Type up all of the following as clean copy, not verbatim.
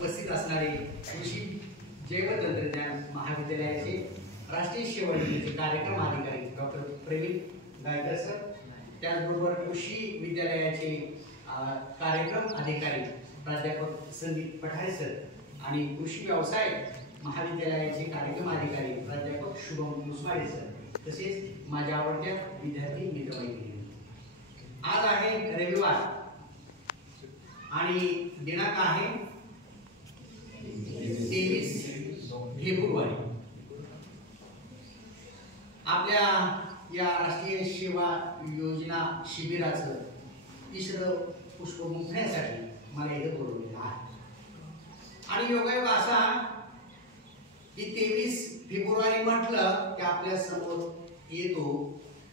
उपस्थित असणारे कृषी जैवतंत्रज्ञान महाविद्यालयाचे राष्ट्रीय सेवा योजनेचे कार्यक्रम अधिकारी डॉक्टर प्रवीण गायकर सर, त्याचबरोबर कृषी विद्यालयाचे कार्यक्रम अधिकारी प्राध्यापक संदीप पठारे सर आणि कृषी व्यवसाय महाविद्यालयाचे कार्यक्रम अधिकारी प्राध्यापक शुभम मुसमाळे सर, तसेच माझ्या आवडत्या विद्यार्थी मित्रमैत्रिणी, आज आहे रविवार आणि दिनांक आहे 23 फेब्रुवारी। आपल्या या राष्ट्रीय सेवा योजना शिबिराचं तिसरं पुष्प गुंफण्यासाठी मला इथं बोलवलेलं आहे आणि योगायोग असा की 23 फेब्रुवारी म्हटलं की आपल्या समोर येतो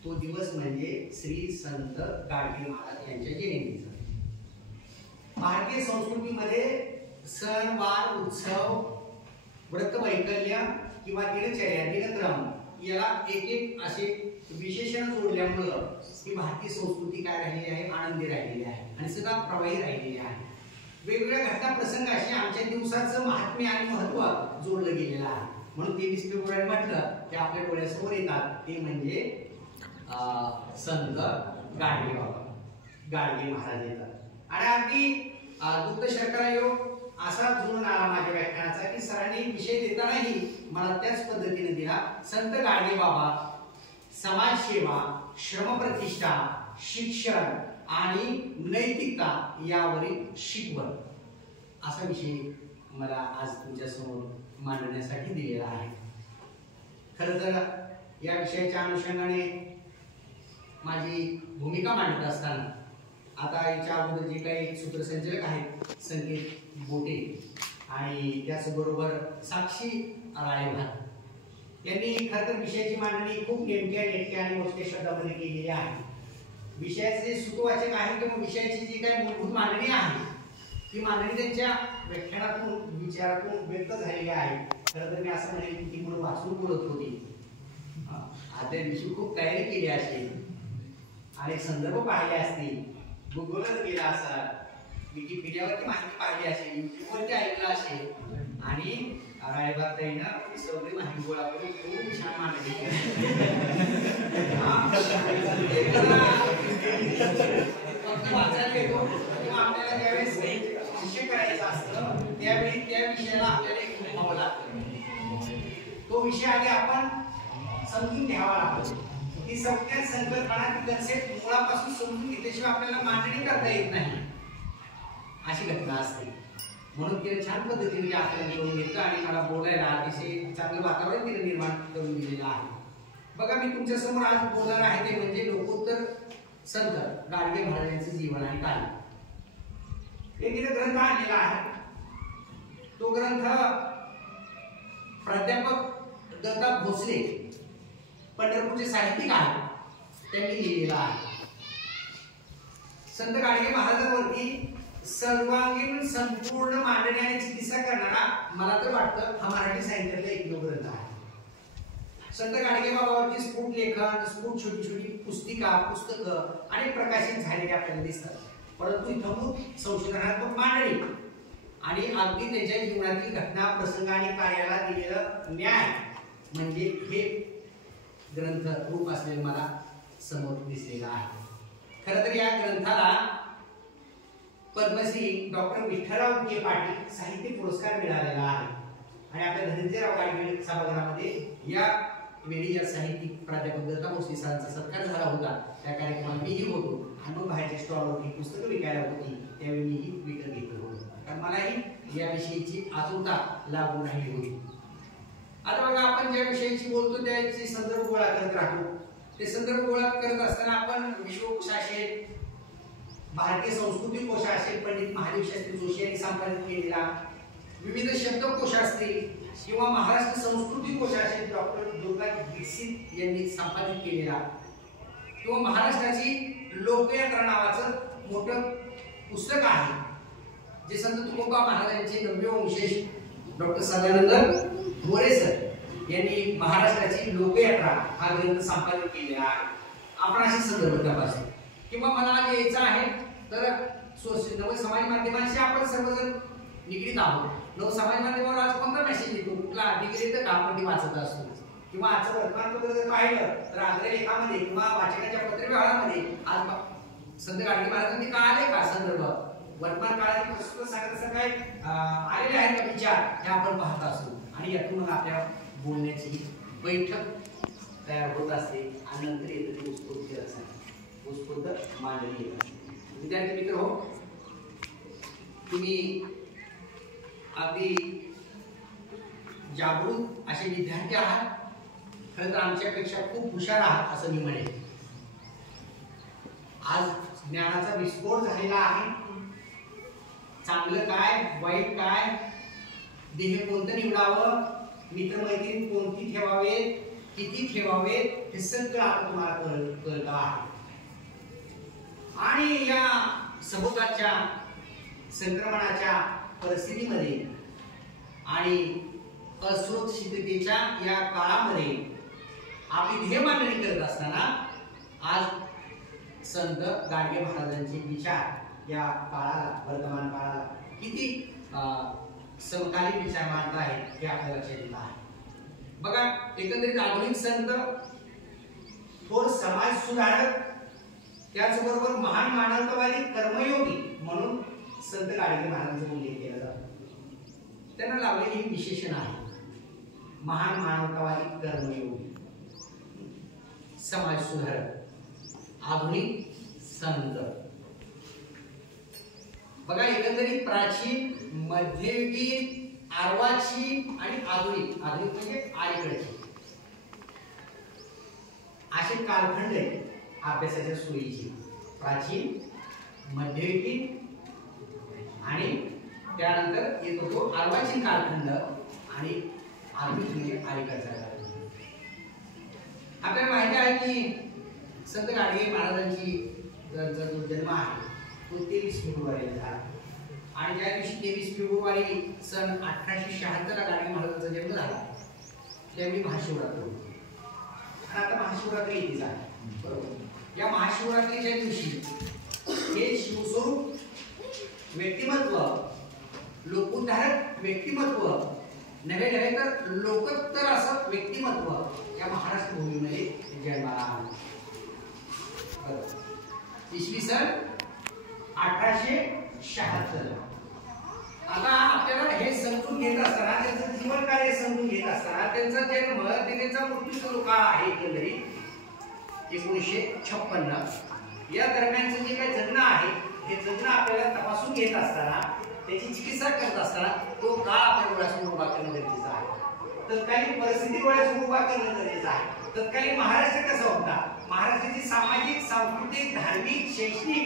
तो दिवस म्हणजे श्री संत गाडगे महाराज यांच्या जयंतीचा। भारतीय संस्कृतीमध्ये सण वार उत्सव व्रत वैकल्य किंवा दिनचर्या दिनक्रम याला एक एक असे विशेषण जोडल्यामुळं ही भारतीय संस्कृती काय राहिलेली आहे, आनंदी राहिलेली आहे आणि सदा प्रवाही राहिलेली आहे। वेगवेगळ्या घटना प्रसंगाशी आमच्या दिवसाचं महात्म्य आणि महत्त्व जोडलं गेलेलं आहे। म्हणून 23 फेब्रुवारी म्हटलं की आपल्या डोळ्यासमोर येतात ते म्हणजे संत गाडगे बाबा गाडगे महाराज येतात आणि अगदी दुग्ध शर्करा योग असा जुळून आला माझ्या व्याख्यानाचा की सरांनी विषय देतानाही मला त्याच पद्धतीने दिला। संत गाडगे बाबा समाजसेवा, श्रमप्रतिष्ठा, शिक्षण आणि नैतिकता यावरील शिकवण असा विषय मला आज तुमच्या समोर मांडण्यासाठी दिलेला आहे। खरं तर या विषयाच्या अनुषंगाने माझी भूमिका मांडत असताना आता याच्या अगोदर जे काही सूत्रसंचालक आहेत संकेत बोटे आणि त्याचबरोबर साक्षी राळेभात यांनी खरं तर विषयाची मांडणी खूप नेमक्या आणि मोजक्या शब्दामध्ये केलेली आहे। विषयाचे जे सूत्रवाचक आहे किंवा विषयाची जी काही मूलभूत मांडणी आहे ती मांडणी त्यांच्या व्याख्यानातून विचारातून व्यक्त झालेली आहे। खरं तर मी असं म्हणेन की ती म्हणून वाचून बोलत होती, त्या दिवशी खूप तयारी केली असेल, अनेक संदर्भ पाहिले असतील, गुगलवर गेला असा, विकिपीडियावरती माहिती पाहिली असेल, युट्यूबवरती ऐकलं असेल आणि रायबाताईनं सगळी माहिती गोळा करून खूप छान मांडली। फक्त वाचायला येतो किंवा आपल्याला ज्यावेळेस विषय करायचा असतं त्यावेळी त्या विषयाला आपल्याला एक घुमावं लागतं। तो विषय आधी आपण समजून घ्यावा लागतो। ही सगळ्या संकल्पना ती कन्सेप्ट मुळापासून समजून घेतल्याशिवाय आपल्याला मांडणी करता येत नाही, अशी घटना असते। म्हणून तिने छान पद्धतीने आपल्याला करून घेतलं आणि मला बोलायला अतिशय चांगलं वातावरण तिने निर्माण करून दिलेलं आहे। बघा, मी तुमच्या समोर आज बोलणार आहे ते म्हणजे लोकोत्तर संत गाडगे महाराज यांचे जीवन आणि कार्य। एक ग्रंथ आणलेला आहे, तो ग्रंथ प्राध्यापक दत्ता भोसले पंढरपूरचे साहित्यिक आहेत त्यांनी लिहिलेला आहे। संत गाडगे महाराजांवरती सर्वांगीण संपूर्ण मांडणी आणि चिकित्सा करणारा मला तर वाटतं हा मराठी साहित्यातला एकमेव ग्रंथ आहे। संत गाडगे बाबावरती स्फुट लेखन, स्फुट छोटी छोटी पुस्तिका, पुस्तकं अनेक प्रकाशित झालेली आपल्याला दिसतात, परंतु इथं संशोधनात्मक मांडणी आणि अगदी त्याच्या जीवनातील घटना प्रसंग आणि कार्याला दिलेलं न्याय म्हणजे हे ग्रंथ रूप असलेलं मला समोर दिसलेला आहे। खरं तर या ग्रंथाला पद्मश्री डॉक्टर विठ्ठलराव के पाटील साहित्य पुरस्कार मिळालेला आहे आणि आपल्या धनंजयराव गाडगे सभागृहामध्ये या वेळी या साहित्यिक प्राध्यापक दत्ता भोसले सरांचा सत्कार झाला होता। त्या कार्यक्रमात मीही होतो आणि मग बाहेरच्या स्टॉलवरती पुस्तकं विकायला होती, त्यावेळी मीही विकत घेतलं होतं, कारण मलाही याविषयीची आतुरता लागून राहिली होती। आता बघा, आपण ज्या विषयाची बोलतो त्याचे संदर्भ गोळा करत राहतो। ते संदर्भ गोळा करत असताना आपण विश्वकोश असेल, भारतीय संस्कृती कोश असेल, पंडित महादेव शास्त्री जोशी यांनी संपादित केलेला, विविध शब्दकोश असतील किंवा महाराष्ट्र संस्कृती कोश असेल डॉक्टर दुर्गा दीक्षित यांनी संपादित केलेला, किंवा महाराष्ट्राची लोकयात्रा नावाचं मोठं पुस्तक आहे जे संत तुकोबा महाराजांचे नववे वंशज डॉक्टर सदानंद मोरे सर यांनी महाराष्ट्राची लोकयात्रा हा ग्रंथ संपादित केलेला आहे। आपण असे संदर्भ तपासू किंवा मला आज यायचं आहे तर समाज माध्यमांशी आपण सर्वजण निगडीत आहोत. लोक समाज माध्यमावर आज 15 मेसेज लिहितो, कुठला आर्टिकल येतं का आपण ती वाचत असतो. किंवा आजचं वर्तमानपत्र जर पाहिलं तर अग्रलेखामध्ये किंवा वाचकाच्या पत्रव्यवहारामध्ये आज संत गाडगे महाराजांनी का आले का संदर्भ वर्तमान काळातील पुस्तक सांगत असं काय आलेले आहेत का विचार हे आपण पाहत असतो. आणि यातून मग आपल्या बोलण्याची बैठक तयार होत असते आणि नंतर येतं ते उत्स्फूर्त असते, उत्स्फूर्त मांडणी येत असते. विद्यार्थी मित्र हो, तुम्ही अगदी जागृत असे विद्यार्थी आहात. खरं तर आमच्यापेक्षा खूप हुशार आहात असं मी म्हणेन. आज ज्ञानाचा विस्फोट झालेला आहे. चांगलं काय वाईट काय, देह कोणतं निवडावं, मित्रमैत्रीण कोणती ठेवावेत, किती ठेवावेत हे सगळं आता तुम्हाला कळलं आहे. आणि या सभोगाच्या संक्रमणाच्या परिस्थितीमध्ये आणि असुरक्षिततेच्या या काळामध्ये आपली ध्येय मांडणी करत असताना आज संत गाडगे महाराजांचे विचार या काळाला वर्तमान काळाला किती समकालीन विचार मांडत आहेत हे आपल्या लक्षात येत आहे. बघा, एकंदरीत आधुनिक संत थोर समाज सुधारक त्याचबरोबर महान मानवतावादी कर्मयोगी म्हणून संत गाडगे महाराजांचा उल्लेख केला जातो. त्यांना लावलेली ही विशेषण आहे, महान मानवतावादी कर्मयोगी, समाज सुधारक, आधुनिक संत. बघा, एकंदरीत प्राचीन, मध्ययुगीन, अर्वाचीन आणि आधुनिक, आधुनिक म्हणजे अलीकडचे असे कालखंड आहेत अभ्यासाच्या सोयीची. प्राचीन, मध्ययुगीन आणि त्यानंतर येतो तो अर्वाचीन कालखंड आणि आधुनिक म्हणजे अलीकडचा कालखंड. आपल्याला माहिती आहे की संत गाडगे महाराजांची जो जन्म आहे तो 23 फेब्रुवारीला झाला. आणि ज्या दिवशी 23 फेब्रुवारी सन 1876 ला गाडगे महाराजांचा जन्म झाला त्यावेळी महाशिवरात्री होती. आणि आता महाशिवरात्री येते आहे बरोबर. या महाशिवरात्रीच्या दिवशी हे शिवस्वरूप व्यक्तिमत्व, लोकोद्धारक व्यक्तिमत्व नव्हे नव्हे तर लोकोत्तर असं व्यक्तिमत्व या महाराष्ट्र भूमीमध्ये जन्माला आलं. इसवी सन 1876. आता आपल्याला हे समजून घेत असताना, त्यांचं जीवन कार्य समजून घेत असताना, त्यांचा जन्म ते त्यांचा मृत्यू जो काळ आहे एकंदरीत 1956 या दरम्यानचं जे काही जगणं आहे हे जगणं आपल्याला तपासून घेत असताना, त्याची चिकित्सा करत असताना तो काळ आपल्या डोळ्यासमोर उभा करणं गरजेचं आहे. तत्कालीन परिस्थिती डोळ्यासमोर उभा करणं गरजेचं आहे. तत्कालीन महाराष्ट्र कसा होता, महाराष्ट्राची सामाजिक, सांस्कृतिक, धार्मिक, शैक्षणिक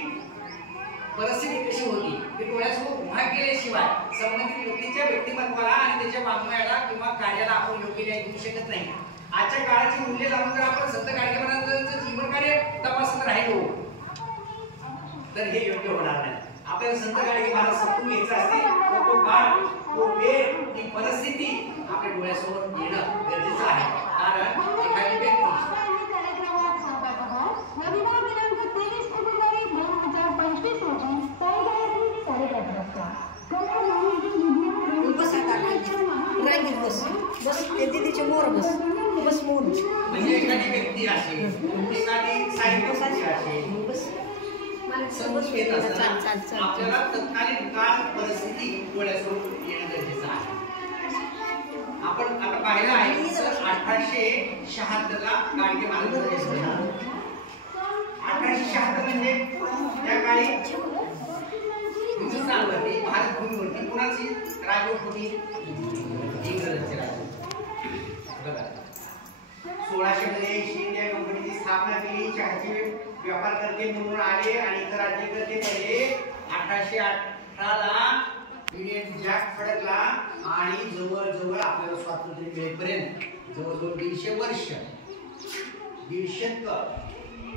परिस्थिती कशी होती हे डोळ्यासमोर उभा केल्याशिवाय संबंधित व्यक्तीच्या व्यक्तिमत्वाला आणि त्याच्या वाङ्मयाला किंवा कार्याला आपण योग्य न्याय देऊ शकत नाही. आजच्या काळाची मूल्य लावून जर आपण संत गाडगे महाराजांचं जीवन कार्य तपासत राहिलो तर हे योग्य होणार नाही. आपल्याला संत गाडगे महाराज समजून घ्यायचं असतील तर तो काळ, तो वेळ, ती परिस्थिती आपल्या डोळ्यासमोर येणं गरजेचं आहे. कारण एखादी व्यक्ती म्हणजे एखादी व्यक्ती असेल, एखादी साहित्य असेल, समजून घेत असताना आपल्याला तत्कालीन काळ परिस्थिती डोळ्यासमोर येणं गरजेचं आहे. आपण आता पाहिलं आहे सन 1876 ला गाडगे महाराजांचा जन्म झाला. 1876 म्हणजे त्या काळी हिंदुस्थानवरती, भारत भूमीवरती कुणाची राजवट होती? इंग्रजांची राजवट. बघा, 1600 मध्ये ईस्ट इंडिया कंपनीची स्थापना केली. चहाचे व्यापार करते म्हणून आले आणि इतर राज्यकर्ते पहिले. 1818 ला युनियन जॅक फडकला आणि जवळजवळ आपल्याला स्वातंत्र्य मिळेपर्यंत जवळजवळ 150 वर्ष, 150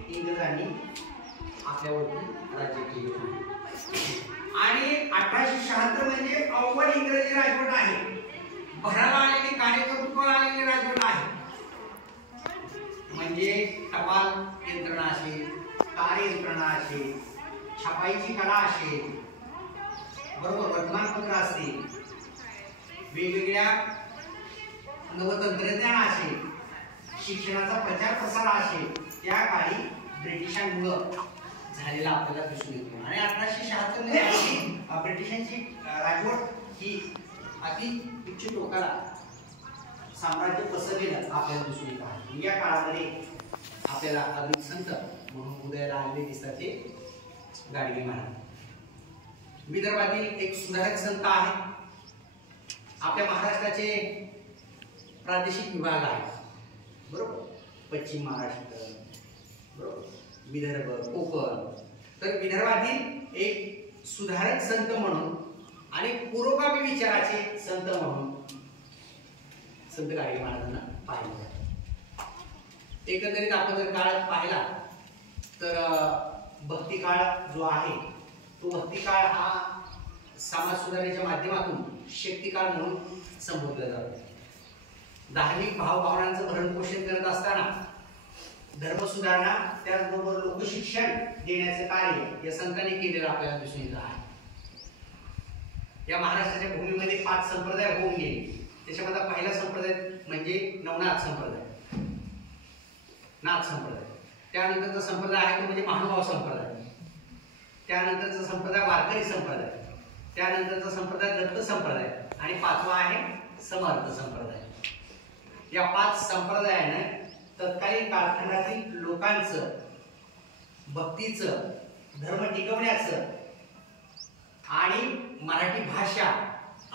इंग्रजांनी आपल्यावरती राज्य केले. आणि 1876 म्हणजे अव्वल इंग्रजी राजवट आहे. भराला आलेली, कार्यकर्तृत्वाला आलेली राजवट आहे. म्हणजे टपाल यंत्रणा असेल, तार यंत्रणा असेल, छापाईची कला असेल, बरोबर वर्तमानपत्र असतील, वेगवेगळ्या नवतंत्रज्ञान असेल, शिक्षणाचा प्रचार प्रसार असेल, त्या काळी ब्रिटिशांमुळं झालेला आपल्याला दिसून येतो. आणि 1876 मध्ये ब्रिटिशांची राजवट ही अति उच्च टोकाला साम्राज्य पसरलेलं आपल्याला दिसून येत आहे. या काळामध्ये आपल्याला अधिक संत म्हणून उदयाला आलेले दिसतात ते गाडगे महाराज. विदर्भातील एक सुधारक संत आहे. आपल्या महाराष्ट्राचे प्रादेशिक विभाग आहेत, बरोबर, पश्चिम महाराष्ट्र, बरोबर, विदर्भ, कोकण. तर विदर्भातील एक सुधारक संत म्हणून आणि पुरोगामी विचाराचे संत म्हणून संत गाडगे महाराजांना पाहिलं. एकंदरीत आपण जर काळ पाहिला तर भक्ती काळ जो आहे तो भक्ती काळ हा समाज सुधारणेच्या माध्यमातून शक्ती काळ म्हणून संबोधला जातो. धार्मिक भावभावनांचं भरण पोषण करत असताना धर्म सुधारणा त्याचबरोबर लोकशिक्षण देण्याचे कार्य या संतांनी केलेलं आपल्याला दिसून येत आहे. या महाराष्ट्राच्या भूमीमध्ये 5 संप्रदाय होऊन गेले. त्याच्यामध्ये पहिला संप्रदाय म्हणजे नवनाथ संप्रदाय, नाथ संप्रदाय. त्यानंतरचा संप्रदाय आहे तो म्हणजे महानुभाव संप्रदाय. त्यानंतरचा संप्रदाय वारकरी संप्रदाय. त्यानंतरचा संप्रदाय दत्त संप्रदाय आणि 5वा आहे समर्थ संप्रदाय. या 5 संप्रदायाने तत्कालीन कालखंडातील लोकांचं भक्तीचं, धर्म टिकवण्याचं आणि मराठी भाषा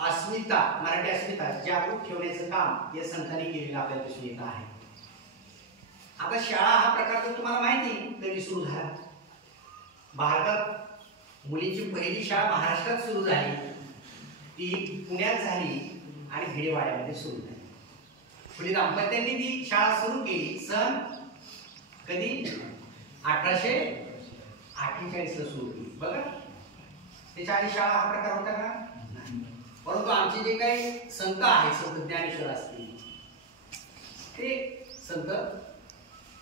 अस्मिता, मराठी अस्मिता जागृत ठेवण्याचं काम या संतांनी केलेलं आपल्याला दिसून येत आहे. आता शाळा हा प्रकार तर तुम्हाला माहिती कधी सुरू झाला. भारतात मुलींची पहिली शाळा महाराष्ट्रात सुरू झाली, ती पुण्यात झाली आणि भिडेवाड्यामध्ये सुरू झाली. पुढे दाम्पत्यांनी ती शाळा सुरू केली सन कधी 1848 ला सुरू केली. बघा, त्याच्या आधी शाळा हा प्रकार होता का? परंतु आमचे जे काही संत आहेत, संत ज्ञानेश्वर असतील, ते संत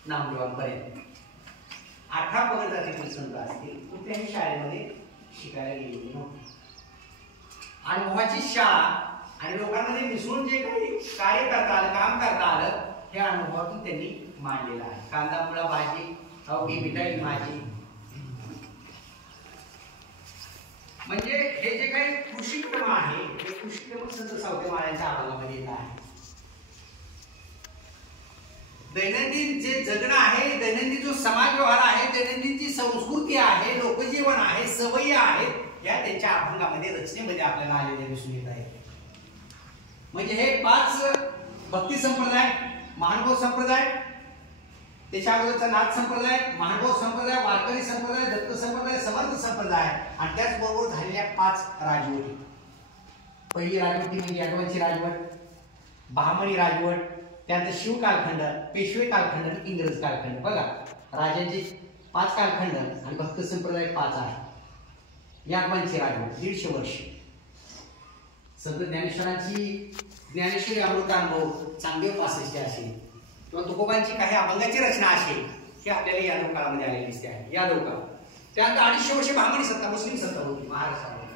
नामदेवांपर्यंत 18 पगड जातीतील संत असतील, कुठल्याही शाळेमध्ये शिकायला गेलेले नव्हते. अनुभवाची शाळा आणि लोकांमध्ये मिसळून जे काही कार्य करता आलं, काम करता आलं, हे अनुभवातून त्यांनी मांडलेलं आहे. कांदा मुळा भाजी, अवघी मिठाई माझी. म्हणजे हे जे काही कृषीक्रम आहे, हे कृषीक्रम संत सावते महाराजांच्या अभंगामध्ये येत आहे. दैनंदिन जे जगणं आहे, दैनंदिन जो समाज व्यवहार आहे, दैनंदिन जी संस्कृती आहे, लोकजीवन आहे, सवयी आहेत, या त्यांच्या अभंगामध्ये, रचनेमध्ये आपल्याला आलेले दिसून येत आहे. म्हणजे हे 5 भक्ती संप्रदाय, महानुभाव संप्रदाय, त्याच्या अगोदरचा नाथ संप्रदाय, महानुभाव संप्रदाय, वारकरी संप्रदाय, दत्त संप्रदाय, समर्थ संप्रदाय आणि त्याचबरोबर झालेल्या 5 राजवटी. पहिली राजवटी म्हणजे यादवांची राजवट, बहामणी राजवट, त्यानंतर शिव कालखंड, पेशवे कालखंड आणि इंग्रज कालखंड. बघा, राजांचे 5 कालखंड आणि भक्त संप्रदाय 5 आहे. यादवांची राजवट 150 वर्ष. संत ज्ञानेश्वरांची ज्ञानेश्वरी अमृतानुभव, चांगदेव 65 असेल किंवा तुकोबांची काही अभंगाची रचना असेल, हे आपल्याला यादव काळामध्ये आलेली दिसते आहे. यादव काळ. त्यानंतर 250 वर्ष बहामणी सत्ता, मुस्लिम सत्ता होती महाराष्ट्रामध्ये.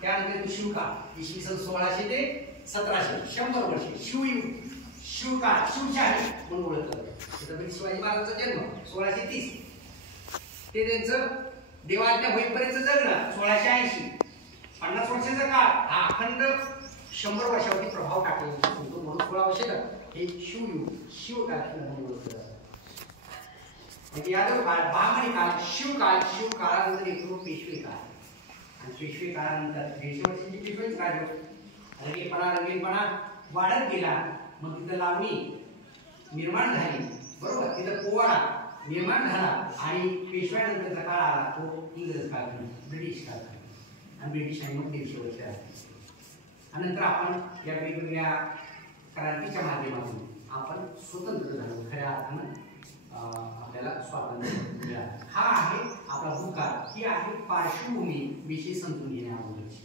त्यानंतर शिवकाळ, इसवी सन 1600 ते 1700, 100 वर्ष शिवयुग, शिवकाळ, शिवशाही म्हणून ओळखलं जातं. छत्रपती शिवाजी महाराजांचा जन्म 1630 ते त्यांचं देवाज्ञा होईपर्यंत जगणं 1680. 50 वर्षाचा काळ हा अखंड 100 वर्षावरती प्रभाव टाकलेला असतो. म्हणून 16 वर्ष हे शिवयुग, शिवकाळ म्हणून ओळखलं जातं. म्हणजे यादव काळ, बहामणी काळ, शिवकाळ, शिवकाळानंतर येतो पेशवे काळ आणि पेशवे काळानंतर 150 वर्षांची पेशवेच राजवट. रंगीनपणा वाढत गेला. मग तिथं लावणी निर्माण झाली, बरोबर, तिथं पोवाडा निर्माण झाला आणि पेशव्यानंतरचा काळ आला तो इंग्रज कालखंड, ब्रिटिश कालखंड. आणि ब्रिटिशांनी मग 150 वर्ष राहिली. आणि नंतर आपण या वेगवेगळ्या क्रांतीच्या माध्यमातून आपण स्वतंत्र झालो, खऱ्या अर्थानं आपल्याला स्वातंत्र्य मिळालं. हा आहे आपला भूकाळ, ही आहे पार्श्वभूमी विषयी समजून घेण्याअगोदरची.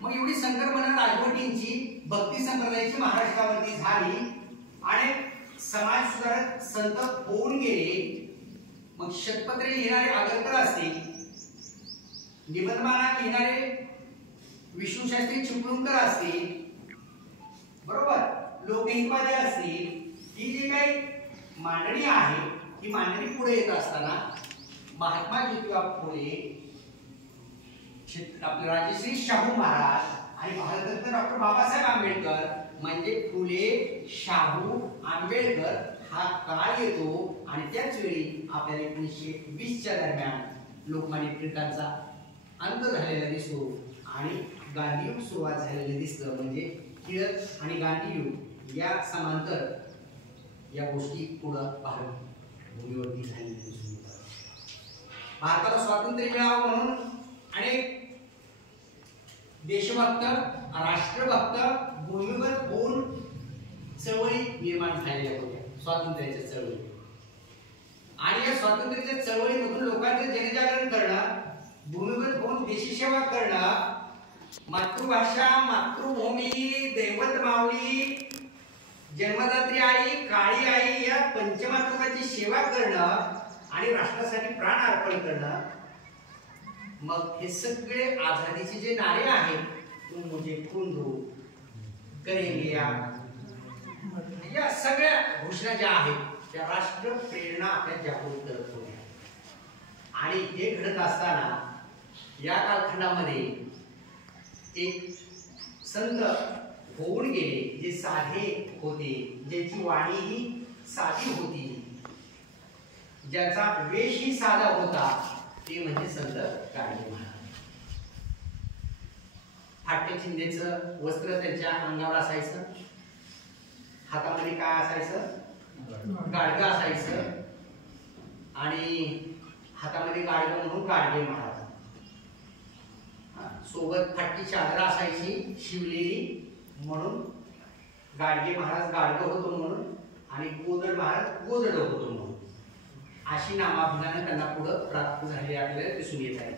मग एवढी संकल्पना राजवटींची, भक्ती संप्रदायाची महाराष्ट्रावरती झाली आणि समाज सुधारक संत होऊन गेले. मग शतपत्रे लिहिणारे आगरकर असतील, निबंधमाला लिहिणारे विष्णूशास्त्री चिपळूणकर असतील, बरोबर, लोकहितवादी असतील, ही जी काही मांडणी आहे ही मांडणी पुढे येत असताना महात्मा ज्योतिबा फुले, आपले राजश्री शाहू महाराज आणि भारतरत्न डॉक्टर बाबासाहेब आंबेडकर म्हणजे फुले, शाहू, आंबेडकर हा काळ येतो आणि त्याच वेळी आपल्याला 1920च्या दरम्यान लोकमान्य टिळकांचा अंत झालेला दिसतो आणि गांधीयुग सुरुवात झालेलं दिसतं. म्हणजे टिळक आणि गांधीयुग या समांतर या गोष्टी पुढं भारत भूमीवरती झालेल्या दिसून येतात. भारताला स्वातंत्र्य मिळावं म्हणून अनेक देशभक्त, राष्ट्रभक्त भूमिगत होऊन चळवळी निर्माण झालेल्या होत्या, स्वातंत्र्याच्या चळवळी. आणि या स्वातंत्र्याच्या चळवळीमधून लोकांचं जनजागरण करणं, भूमिगत होऊन देशसेवा करणं, मातृभाषा, मातृभूमी, दैवत माऊली, जन्मदात्री आई, काळी आई या पंचमातृकाची सेवा करणं आणि राष्ट्रासाठी प्राण अर्पण करणं. मग हे सगळे आझादीचे जे नारे आहेत, तुम मुझे खून दो, करेंगे या सगळ्या घोषणा ज्या आहेत त्या राष्ट्र प्रेरणा आपल्या जागृत करत होत्या. आणि हे घडत असताना या कालखंडामध्ये एक संत होऊन गेले जे साधे होते, ज्याची वाणी ही साधी होती, ज्याचा वेशही साधा होता, ते म्हणजे संत गाडगे महाराज. फाटक्या चिंधेचं वस्त्र त्यांच्या अंगावर असायचं, हातामध्ये काय असायचं, गाडगं असायचं आणि हातामध्ये गाडगं म्हणून गाडगे महाराज, सोबत फाटकी चादर असायची शिवलेली म्हणून गाडगे महाराज गाडगं होतो म्हणून, आणि गोदड महाराज गोदड होतो म्हणून, अशी नामाभिधानं त्यांना पुढं प्राप्त झालेली आपल्याला दिसून येत आहे.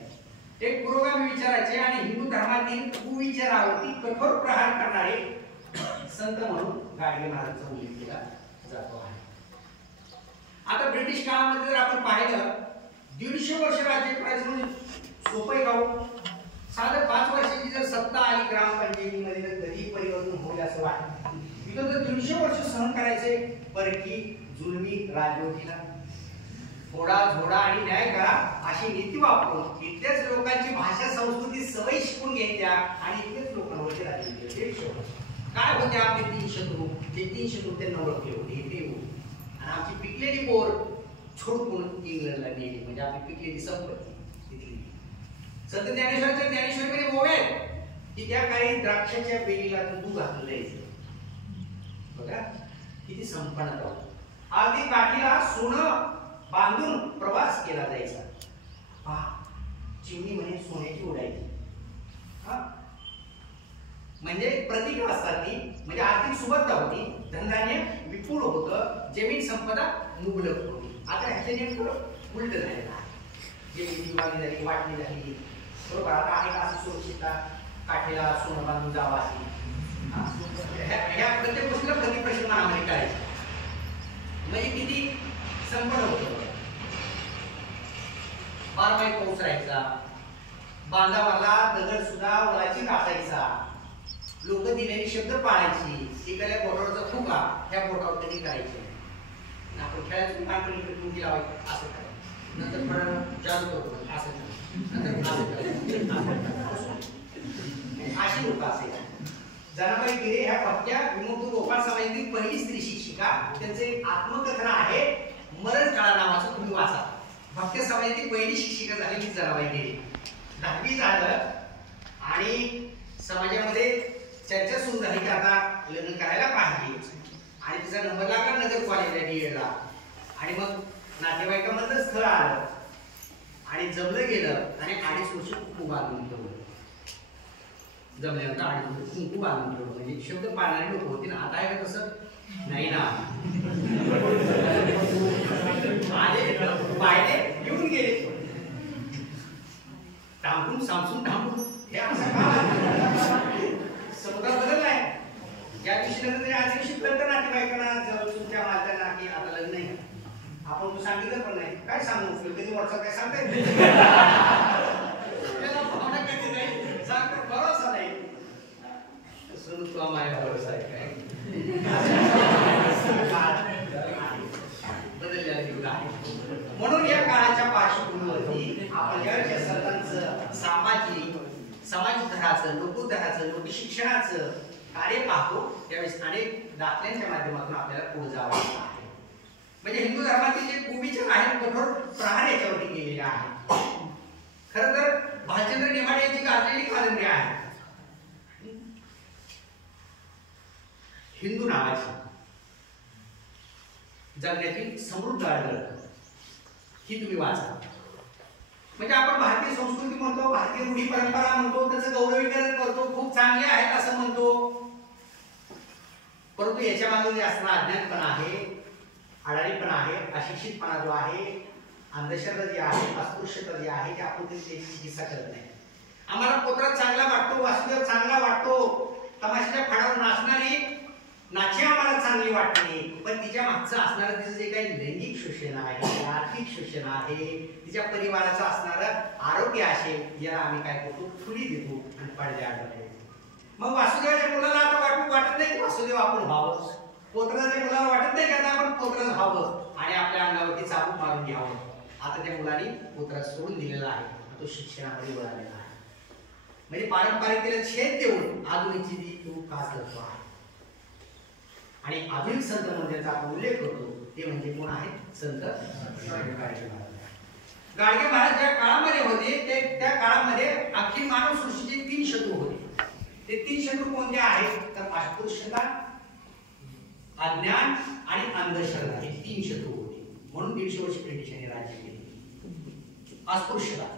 एक पुरोगामी विचाराचे आणि हिंदू धर्मातील कुविचारावरती कठोर प्रहार करणारे संत म्हणून गाडगे महाराजांचा उल्लेख केला जातो आहे. आता ब्रिटिश काळामध्ये जर आपण पाहिलं, 150 वर्ष राज्य करायचं म्हणजे सोपं गाव, साधं 5 वर्षाची जर सत्ता आली ग्रामपंचायतीमध्ये तर कधी परिवर्तन होईल असं वाटतं. इथं जर 150 वर्ष सहन करायचे, परकी जुलमी राजवटीला थोडा झोडा आणि न्याय करा अशी नीती वापरून इथल्याच लोकांची भाषा, संस्कृती, सवय शिकून घ्यायच्या आणि इथलेच लोकांवरती राज्य केले. काय होते आपले 3 शत्रू, ते 3 शत्रू त्यांना ओळखले होते, इथे येऊन आणि आमची पिकलेली बोर छोडून इंग्लंडला नेली, म्हणजे आपली पिकलेली संपत्ती तिथली. संत ज्ञानेश्वरांच्या ज्ञानेश्वरीमध्ये ओवे की त्या काही द्राक्षाच्या वेलीला दूध घातलं जायचं. बघा किती संपन्नता होती. अगदी काठीला सोनं बांधून प्रवास केला जायचा. चिमणी म्हणे सोन्याची उडायची. म्हणजे प्रतीक असतात ती, म्हणजे आर्थिक सुबत्ता होती, धनधान्य विपुल होतं, जमीन संपदा मुबलक होती. आता ह्याचे नेमकं उलट झालेलं आहे. जमीन विभागणी झाली, वाटणी झाली, बरोबर. आता आहे असं सुरक्षितता, काठीला सोनं बांधून जावं अशी, ह्या प्रत्येक गोष्टीला प्रतिप्रश्न आम्हाला करायचं. म्हणजे किती संपन्न होतं. 12 महिने पाऊस राहायचा, बांधावाला दगड सुद्धा वळाची असायचा, लोक दिलेली शब्द पाळायची. एखाद्या बोटावरचा फुगा ह्या बोटावर कधी करायचे, आपण खेळायचं लहानपणी टुंगी लावायचं असं करायचं, नंतर थोडं जादू करतो असं करायचं, नंतर असं करायचं, अशी लोक असायची. जनाबाई गिरे ह्या पक्क्या विमुक्त गोपाळ समाजातील पहिली स्त्री शिक्षिका. त्यांचे आत्मकथन आहे मरण काळा नावाचं, तुम्ही वाचा. भक्त समाजातील पहिली शिक्षिका झाली जनाबाई गिरे. 10वी झालं आणि समाजामध्ये चर्चा सुरू झाली की आता लग्न करायला पाहिजे, आणि तिचा नंबर लागला नगर कॉलेजला डीएडला, आणि मग नातेवाईकांमधलं स्थळ आलं आणि जमलं गेलं आणि 2.5 वर्ष कुंकू बांधून ठेवलं. जमल्यानंतर 2.5 वर्ष कुंकू बांधून ठेवलं. म्हणजे शब्द पाळणारी लोक होती ना. आता आहे का तसं नाही ना. आले पाहिले येऊन गेले, थांबून सामसून थांबून हे असं समुद्र बदललाय. या दिवशी लग्न आज दिवशी कळत नातेवाईकांना तुमच्या मालकांना की आता लग्न नाही. आपण तू सांगितलं पण नाही, काय सांगू कधी व्हॉट्सअप काय सांगता येत तुला माया भरोसा आहे काय बदललेला युग आहे. म्हणून या काळाच्या पार्श्वभूमीवरती आपण ज्यावेळेस संतांचं समाज धराचं लोकोधराचं लोकशिक्षणाचं कार्य पाहतो त्यावेळेस अनेक दाखल्यांच्या माध्यमातून आपल्याला पुढे जावं लागतं आहे. म्हणजे हिंदू धर्माचे जे कुविचार आहेत कठोर प्रहार याच्यावरती केलेले आहे. खरं तर भालचंद्र नेमाडे यांची गाजलेली कादंबरी आहे हिंदू नावाची जगण्यातील समृद्ध आढळ ही तुम्ही वाचा. म्हणजे आपण भारतीय संस्कृती म्हणतो भारतीय रूढी परंपरा म्हणतो त्याचं गौरवीकरण करतो खूप चांगले आहेत असं म्हणतो. परंतु याच्या मागे जे असणारा अज्ञानपणा आहे आडाणीपणा आहे अशिक्षितपणा जो आहे अंधश्रद्धा जी आहे अस्पृश्यता जी आहे ते आपण त्याची चिकित्सा करत नाही. आम्हाला पोत्रात चांगला वाटतो वासुदेव चांगला वाटतो तमाशाच्या फळावर नाचणारी नाची आम्हाला चांगली वाटते पण तिच्या मागचं असणारं तिचं जे काही लैंगिक शोषण आहे आर्थिक शोषण आहे तिच्या परिवाराचं असणारं आरोग्य असेल याला आम्ही काय करतो फुली देतो आणि पडद्या आढळतो. मग वासुदेवाच्या मुलाला आता वाटत नाही की वासुदेव आपण व्हावं पोत्राच्या मुलाला वाटत नाही की आता आपण पोत्रात व्हावं आणि आपल्या अंगावरती चाबूक मारून घ्यावं. आता त्या मुलांनी पोत्रात सोडून दिलेला आहे तो शिक्षणामध्ये वळालेला आहे. म्हणजे पारंपरिकतेला छेद देऊन आधुनिकची तो कास करतो आहे. आणि आधुनिक संत मंदिराचा आपण उल्लेख करतो ते म्हणजे कोण आहेत संत गाडगे महाराज ज्या काळामध्ये होते त्या काळामध्ये अखिल मानव सृष्टीचे 3 शत्रू होते. ते 3 शत्रू कोणते आहेत तर अस्पृश्यता अज्ञान आणि अंधश्रद्धा हे 3 शत्रू होते. म्हणून 150 वर्ष ब्रिटिशांनी राज्य केले. अस्पृश्यता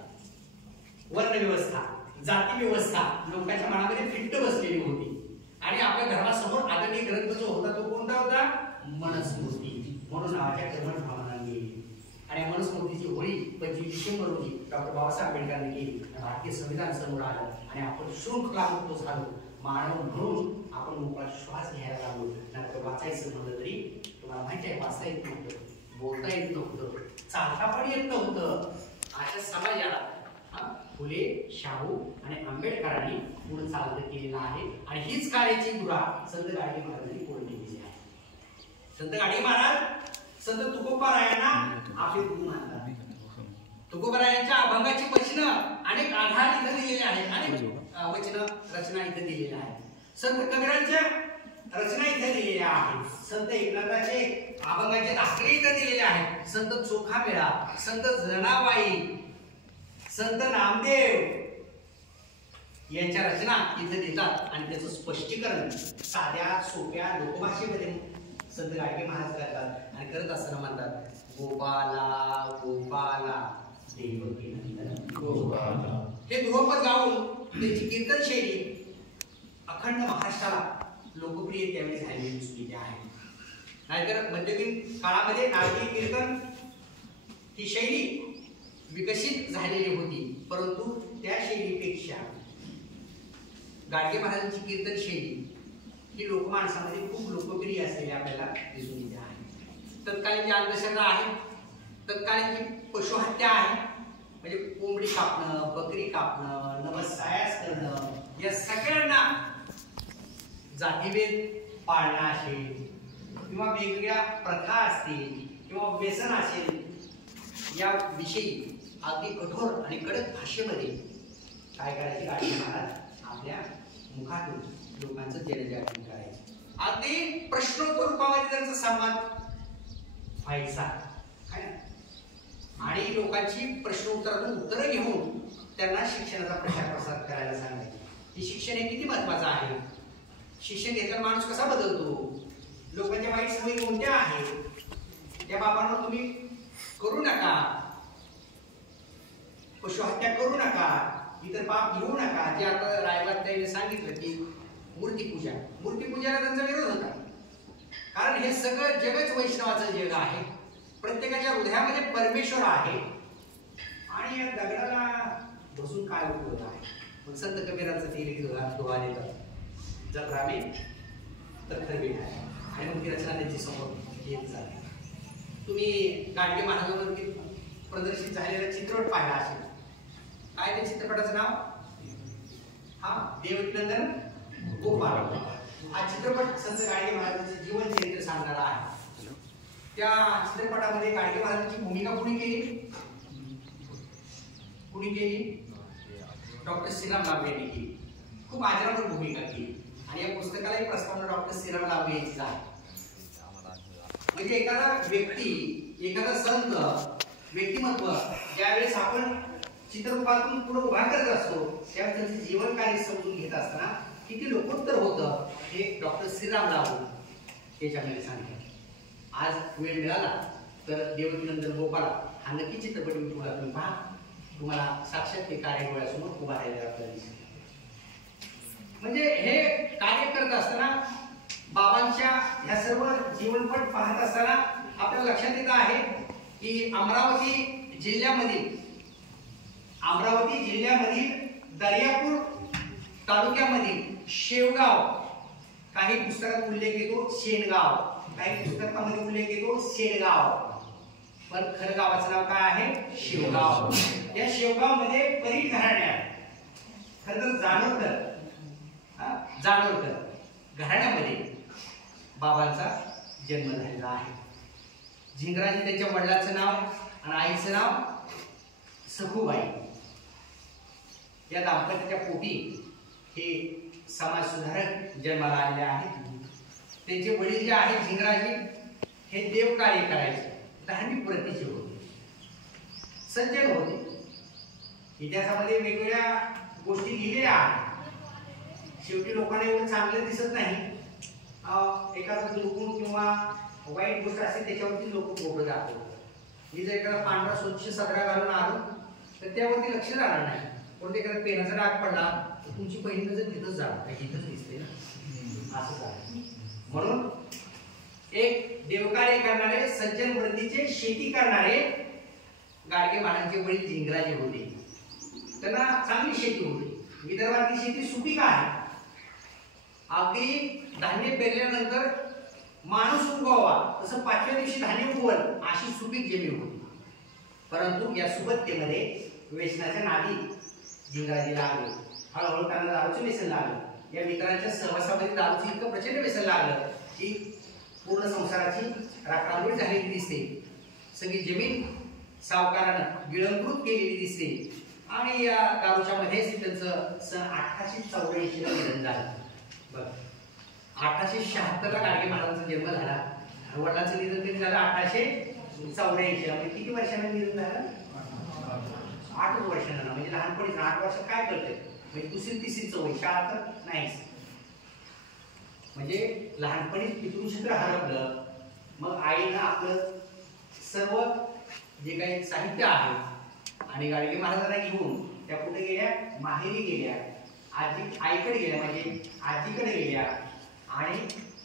वर्ण व्यवस्था जाती व्यवस्था लोकांच्या मनामध्ये फिट्ट बसलेली होती आणि आपल्या धर्मासमोर आदरणीय ग्रंथ जो होता तो कोणता होता मनुस्मृती म्हणून नावाच्या कर्मठ भावनांनी गेली. आणि मनुस्मृतीची होळी 25 डिसेंबर रोजी डॉक्टर बाबासाहेब आंबेडकरांनी केली. भारतीय संविधान समोर आलं आणि आपण शृंखलामुक्त झालो. मानव म्हणून आपण मोकळा श्वास घ्यायला लागलो. नंतर वाचायचं म्हणलं तरी तुम्हाला माहिती आहे वाचता येत नव्हतं बोलता येत नव्हतं चालता पण येत नव्हतं. अशा समाजाला फुले शाहू आणि आंबेडकरांनी पुढे चालत केलेलं आहे. आणि हीच कार्याची दुरा संत गाडगे महाराजांनी पुढे केलेली आहे. संत गाडगे महाराज संत तुकोबारायांना आपले गुरु मानतात. तुकोबारायांच्या अभंगाची वचनं अनेक आधार इथं दिलेले आहेत अनेक वचन रचना इथं दिलेल्या आहेत. संत कबीरांच्या रचना इथे दिलेल्या आहेत. संत एकनाथाचे अभंगाचे दाखले इथं दिलेले आहेत. संत चोखामेळा संत जनाबाई संत नामदेव यांच्या रचना इथे देतात आणि त्याचं स्पष्टीकरण साध्या सोप्या लोकभाषेमध्ये संत गाडगे महाराज करतात आणि करत असताना म्हणतात गोपाला गोपाला देवकी गोपाला. हे ध्रुवपद गाऊन त्याची कीर्तन शैली अखंड महाराष्ट्राला लोकप्रिय त्यावेळी झालेली दिसली आहे. नाहीतर मध्ययुगीन काळामध्ये नारळी कीर्तन ही शैली विकसित झालेली होती परंतु त्या शैलीपेक्षा गाडगे महाराजांची कीर्तन शैली ही लोकमानसामध्ये खूप लोकप्रिय असलेली आपल्याला दिसून येते आहे. तत्कालीन जी अंधश्रद्धा आहे तत्कालीन जी पशुहत्या आहे म्हणजे कोंबडी कापणं बकरी कापणं नवसायास करणं या सगळ्यांना जातीभेद पाळणं असेल किंवा वेगवेगळ्या प्रथा असतील किंवा व्यसन असेल या विषयी अगदी कठोर आणि कडक भाषेमध्ये काय करायचे गाडगे महाराज आपल्या मुखातून लोकांचं जनजागरण करायचे. अगदी प्रश्नोत्तर रूपामध्ये त्यांचा संवाद व्हायचा आणि लोकांची प्रश्नोत्तरातून उत्तरं घेऊन त्यांना शिक्षणाचा प्रचार प्रसार करायला सांगायचे. हे शिक्षण हे किती महत्वाचं आहे. शिक्षण घेतल्यावर माणूस कसा बदलतो लोकांच्या वाईट सवयी कोणत्या आहेत या बाबांवर तुम्ही करू नका. पशुहत्या करू नका इतर पाप घेऊ नका. जे आता रायबाद ताईने सांगितलं की मूर्तीपूजाला त्यांचा विरोध होता कारण हे सगळं जगच वैष्णवाचं जग आहे. प्रत्येकाच्या हृदयामध्ये परमेश्वर आहे आणि या दगडाला बसून काय उपयोग आहे. मग संत कबीरांचं ते दोहा देतात जत्रामे तर खरबी आहे आणि मग ती रचना त्यांची समोर येत जाते. तुम्ही गाडगे महाराजांवरती प्रदर्शित झालेला चित्रपट पाहिला असेल. काय त्या चित्रपटाचं नाव हा देवकीनंदन गोपाल. हा चित्रपट संत गाडगे महाराजांचे जीवन चरित्र सांगणारा आहे. त्या चित्रपटामध्ये गाडगे महाराजांची भूमिका कुणी केली? डॉक्टर श्रीराम लांबे यांनी केली. खूप आजरामर भूमिका केली आणि या पुस्तकालाही प्रस्तावना डॉक्टर श्रीराम लांबे यांची आहे. म्हणजे एखादा व्यक्ती, एखादा संत व्यक्तिमत्व ज्यावेळेस आपण चित्रपटातून पुढे उभा करत असतो त्यावेळेस त्यांचे जीवन कार्य समजून घेत असताना किती लोकोत्तर होतं हे डॉक्टर श्रीराम लांबे याच्यामध्ये सांगितलं. आज वेळ मिळाला तर देवकीनंदन गोपाळा हा नक्की चित्रपट तुम्ही पहा. तुम्हाला साक्षात ते कार्य डोळ्यासमोर उभा राहिलेलं आपल्याला दिसेल. म्हणजे हे कार्य करत असताना बाबांच्या ह्या सर्व जीवनपट पाहत असताना आपल्याला लक्षात येत आहे की अमरावती जिल्ह्यामधील दर्यापूर तालुक्यामधील शेवगाव, काही पुस्तकात उल्लेख येतो शेणगाव, काही पुस्तकामध्ये उल्लेख येतो शेडगाव, पण खरं गावाचं नाव काय आहे? शेवगाव. या शेवगाव मध्ये परीट घराण्यात खरं जानोरकर घराण्यामध्ये बाबांचा जन्म झालेला आहे. झिंगराजी त्यांच्या वडिलांचं नाव आणि आईचं नाव सखूबाई. या दाम्पत्याच्या पोटी हे समाज सुधारक जन्माला आलेले आहेत. त्यांचे वडील जे आहेत झिंगराजी हे देवकार्य करायचे, धार्मिक वृत्तीचे होते, सज्जन होते. इतिहासामध्ये वेगवेगळ्या गोष्टी लिहिलेल्या आहेत. शेवटी लोकांना एवढं चांगलं दिसत नाही, एखादा दुर्गुण किंवा वाईट गोष्ट असते त्याच्यावरती लोक फोटो दाखवतात. मी जर एखादा पांढरा स्वच्छ सदरा घालून आलो तर त्यावरती लक्ष जाणार नाही, पण एखादा पेनाचा डाग पडला तर तुमची पहिली नजर तिथंच जाणार, इथंच दिसते ना, असं काय. म्हणून एक देवकार्य करणारे, सज्जन वृत्तीचे, शेती करणारे गाडगे महाराजांचे वडील झिंगराजे होते. त्यांना चांगली शेती होती. विदर्भातली शेती सुपीक आहे. अगदी धान्य पेरल्यानंतर माणूस उगवावा तसं 5व्या दिवशी धान्य उगवल अशी सुपीक जमीन होती. परंतु या सुबत्तेमध्ये व्यसनाच्या नादी झिंगराजी लागले. हळूहळू त्यांना दारूचं व्यसन लागलं. या मित्रांच्या सहवासामध्ये दारूचं इतकं प्रचंड व्यसन लागलं की पूर्ण संसाराची राखांगोळ झालेली दिसते. सगळी जमीन सावकारानं गिळंकृत केलेली दिसते. आणि या दारूच्या मध्येच त्यांचं सन 1884 ला निधन झालं. 1876 ला गाडगे महाराजांचा जन्म झाला. वडिलांचं निधन कधी झालं? 1884 ला. म्हणजे किती वर्षांना निधन झालं? 8 वर्षांना. म्हणजे लहानपणीच 8 वर्ष काय करते, म्हणजे दुसरी तिसरी सवय, शाळा तर नाहीच. म्हणजे लहानपणीच पितृक्षेत्र हरपलं. मग आईनं आपलं सर्व जे काही साहित्य आहे आणि गाडगे महाराजांना घेऊन त्या कुठे गेल्या? माहेरी गेल्या. आईकडे गेल्या, म्हणजे आजीकडे गेल्या आणि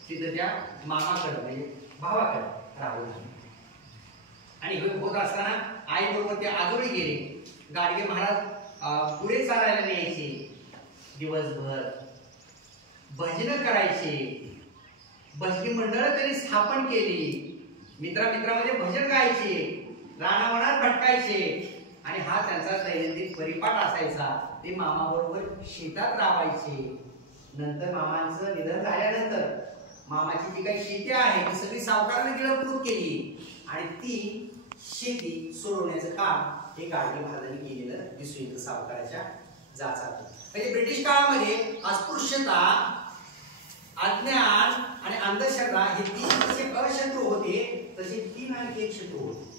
तिथं त्या मामाकडे म्हणजे भावाकडे राहू लागल्या. आणि हे होत असताना आई बरोबर ते आजोळी गेले. गाडगे महाराज पुढे चालायला न्यायचे, दिवसभर भजन करायचे, भजनी मंडळ त्यांनी स्थापन केली. मित्रामध्ये भजन गायचे, रानावनात भटकायचे आणि हा त्यांचा दैनंदिन परिपाठ असायचा. ते मामा बरोबर शेतात राहायचे. नंतर मामांचं निधन झाल्यानंतर मामाची जी काही शेती आहे ती सगळी सावकाराने गिळंकृत केली आणि ती शेती सोडवण्याचं काम हे गाडगे महाराजांनी केलेलं दिसून येतं सावकाराच्या जाचात. म्हणजे ब्रिटिश काळामध्ये अस्पृश्यता, अज्ञान आणि अंधश्रद्धा हे 3 जसे अशत्रू होते तसे 3 आणि 1 शत्रू होते.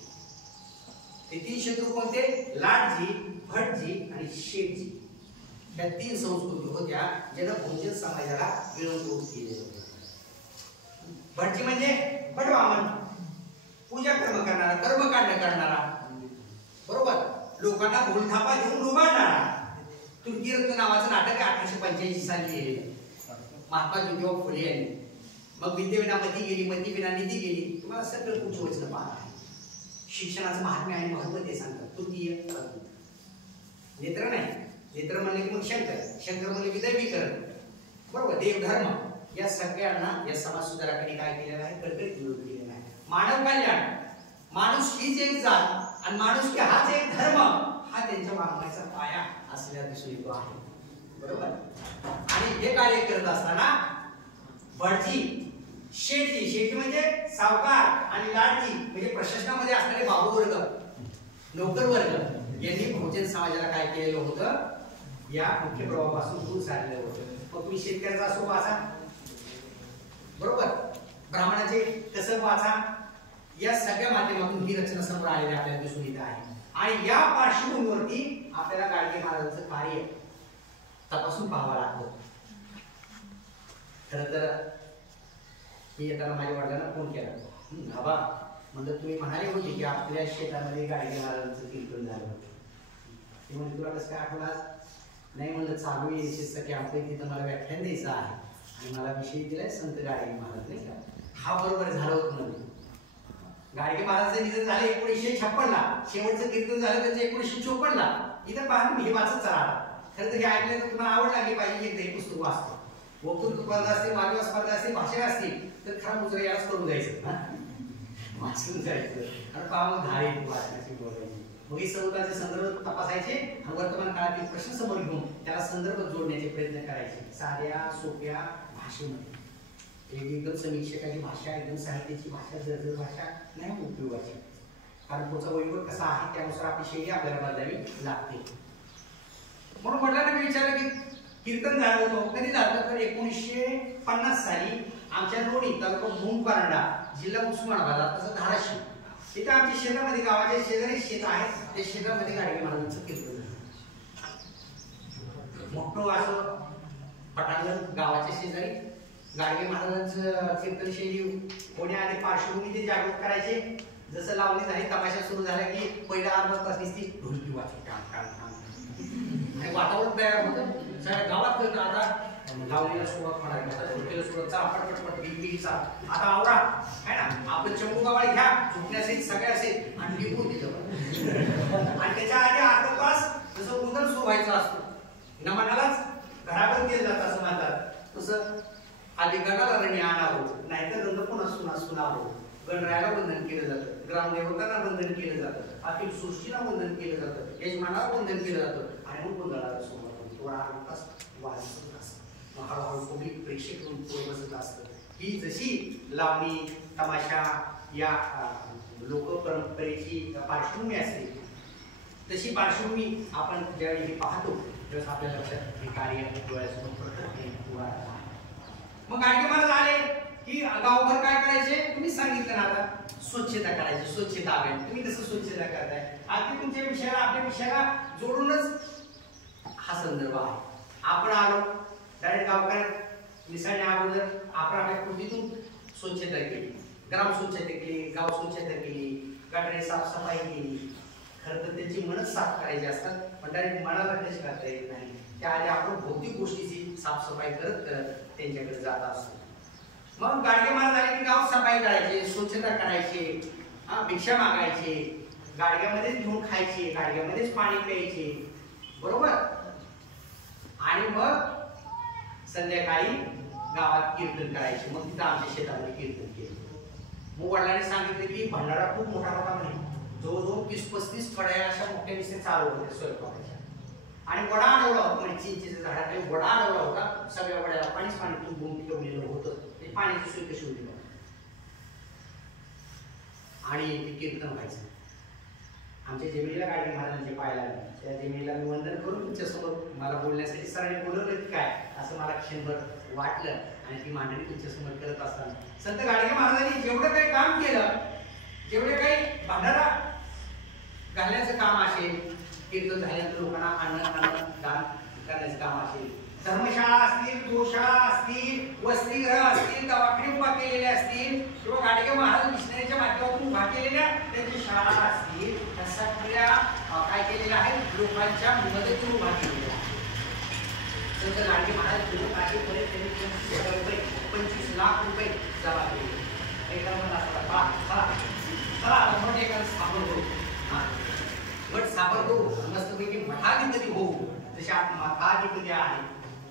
ते 3 शत्रू कोणते? लाटजी, भटजी आणि शेठजी. या 3 संस्कृती होत्या ज्याला बहुजन समाजाला गिळंकृत केले होते. भटजी म्हणजे भटवामन, पूजा कर्म करणारा, कर्मकांड करणारा, बरोबर, लोकांना भूलथापा देऊन लुबाडणारा. तुर्कीरत्न नावाचं नाटक 1885 साली लिहिलेलं महात्मा ज्योतिबा फुले यांनी. मग विद्येविना मती गेली, मती विना निधी गेली. तुम्हाला सगळं पुढचं पाहणार. शिक्षणाचं महात्म्य आणि महत्व ते सांगतात. तृतीय नेत्र नाही, नेत्र म्हणले की मग शंकर म्हणले की दैवीकरण, बरोबर, देवधर्म. या सगळ्यांना या समाज सुधारकांनी काय केलेलं आहे? कडकडीत विरोध केलेला आहे. मानव कल्याण, माणूस हीच एक जात आणि माणूस की हाच एक धर्म हा त्यांच्या वागण्याचा पाया असलेला दिसून येतो आहे, बरोबर. आणि हे कार्य करत असताना भटजी, शेठजी, शेठी म्हणजे सावकार आणि लाडजी म्हणजे प्रशासनामध्ये असणारे बाबू वर्ग, नोकर वर्ग यांनी बहुजन समाजाला काय केलेलं होतं, या मुख्य प्रवाहापासून दूर सारलेलं होतं. मग तुम्ही शेतकऱ्याचा असो वाचा, बरोबर, ब्राह्मणाचे कसं वाचा, या सगळ्या माध्यमातून ही रचना समोर आलेली आपल्याला दिसून येत आहे. आणि या पार्श्वभूमीवरती आपल्याला गाडगे महाराजांचं कार्य तपासून पाहावं लागतं. खरं तर मी येताना माझ्या वडिलांना फोन केला, बाबा म्हणजे तुम्ही म्हणाले होते की आपल्या शेतामध्ये गाडगे महाराजांचं कीर्तन झालं होतं. ते म्हणजे तुला कसं काय आठवलं आज? नाही म्हणलं चालू आहे शिस्त कॅम्प, तिथं मला व्याख्यान द्यायचं आहे आणि मला विषय दिलाय संत गाडगे महाराज, नाही का? हा बरोबर झालं होतं म्हणजे. गाडगे महाराजांचं निधन झालं 1956 ला, शेवटचं कीर्तन झालं त्यांचं 1954 ला. इथं पहा तुम्ही हे वाचत चला. खरं तर हे ऐकलं तर तुम्हाला आवड लागली पाहिजे. एकदा हे पुस्तक वाचतो, वक्तृत्व स्पर्धा असते, मानवी स्पर्धा असते, भाषण असतील तर खरा मुजरा याच करून जायचं, वाचून जायचं आणि पाहून धारे वाचण्याची बोलायची. मग हे समुदायाचे संदर्भ तपासायचे आणि वर्तमान काळातील प्रश्न समोर घेऊन त्याला संदर्भ जोडण्याचे प्रयत्न करायचे साध्या सोप्या भाषेमध्ये. एकदम समीक्षकाची भाषा, एकदम साहित्याची भाषा, जर्जर भाषा नाही उपयोगाची. कारण पुढचा वैभव कसा आहे त्यानुसार आपली शैली आपल्याला बदलावी लागते. म्हणून वडिलांना मी विचारलं की कीर्तन झालं होतं कधी झालं, तर 1950 साली आमच्या लोणी तालुका भूमपरांडा जिल्हा उस्मानाबाद तसं धाराशिव तिथे आमच्या शेतामध्ये गावाच्या शेजारी शेत आहे, त्या शेतामध्ये गाडगे महाराजांचं कीर्तन झालं. मोठं असं पटांगण गावाच्या शेजारी गाडगे महाराजांचं कीर्तन शैली कोणी आणि पार्श्वभूमी ते जागृत करायचे. जसं लावणी झाली, तमाशा सुरू झाला की पहिला अर्धा तास नुसती ढोलकी वाजते आणि वातावरण तयार होतं. सगळ्या गावात करतं आता लावणीला सुरुवात करायला, ढोलकीला सुरुवात, चला पटपट बिलबिलीचा आता आवरा आहे ना, आपलं चंबू गावाला घ्या, झुकण्याचे सगळे असेल आणि लिहून दिलं. आणि त्याच्या आधी अर्धा तास जसं उदर सुरू व्हायचं असतं, नमनालाच घरावर केलं जातं असं म्हणतात. तसं आधी गणाला रणी आणावं, नाहीतर गंध पुन्हा सुनावं. गणरायाला वंदन केलं जातं, ग्रामदेवतांना वंदन केलं जातं, अखिल सृष्टीला वंदन केलं जातं, यजमानाला वंदन केलं जातं आणि मग गोंधळाला सुरुवात होती. थोडा अर्धा तास वाजत असतं. मग हळूहळू पब्लिक प्रेक्षक पुढे बसत असतं. ही जशी लावणी तमाशा या लोकपरंपरेची पार्श्वभूमी असते, तशी पार्श्वभूमी आपण ज्यावेळी हे पाहतो त्यावेळेस आपल्या लक्षात हे कार्य डोळ्यासमोर प्रकट. मग गाडगे महाराज आले की गावभर काय करायचे तुम्ही सांगितलं ना, आता स्वच्छता करायची, स्वच्छता अभियान. तुम्ही कसं स्वच्छता करताय, अगदी तुमच्या विषयाला आपल्या विषयाला जोडूनच हा संदर्भ आहे. आपण आलो डायरेक्ट गावकर मिसळण्या अगोदर आपण आपल्या कृतीतून स्वच्छता केली, ग्राम स्वच्छता केली, गाव स्वच्छता केली, गटारे साफसफाई केली. खरं तर त्यांची मनच साफ करायची असतात, पण डायरेक्ट मनाला टच करता येत नाही. त्याआधी आपण भौतिक गोष्टीची साफसफाई करत करत त्यांच्याकडे जात असतो. मग गाडगे महाराज आले की गाव सफाई करायचे, स्वच्छता करायचे, भिक्षा मागायचे, गाडग्यामध्येच घेऊन खायचे, गाडग्यामध्येच पाणी प्यायचे, बरोबर. आणि मग संध्याकाळी गावात कीर्तन करायचे. मग तिथं आमच्या शेतामध्ये कीर्तन केलं. मग वडिलांनी सांगितलं की भंडारा खूप मोठा मोठा म्हणजे जवळजवळ 30-35 कड्या अशा मोठ्या दिसते चालू होते स्वयंपाकाच्या. आणि वडा अडवला होता, म्हणजे चिंचेच्या झाडाखाली वडा अडवला होता. सगळ्या वड्याला पाणी तुंबून ठेवलेलं होतं. ते पाण्याची सोय कशी होती आणि ते कीर्तन व्हायचं. आमच्या जमिनीला गाडगे महाराजांचे पाय लागले. त्या जमिनीला मी वंदन करून तुमच्यासमोर मला बोलण्यासाठी सरांनी बोलवलं की काय असं मला क्षणभर वाटलं. आणि ती मांडणी तुमच्यासमोर करत असताना संत गाडगे महाराजांनी जेवढं काही काम केलं, जेवढे काही भांडारा घालण्याचं काम असेल, कीर्तन झाल्यानंतर लोकांना अन्न दान करण्याचं काम असेल, धर्मशाळा असतील, गोशाळा असतील, वसतिगृह असतील, दवाखाने उभा केलेले असतील किंवा गाडगे महाराज मिशनरीच्या माध्यमातून उभा केलेल्या त्यांच्या शाळा असतील, त्या सगळ्या काय केलेल्या आहेत लोकांच्या मदतीने उभा केलेल्या आहेत. संत गाडगे महाराज त्यांनी 25 लाख रुपये जमा केले. गट सापडतो मस्तपैकी मठाधिपती होऊ, जशा मठाधिपती आहेत,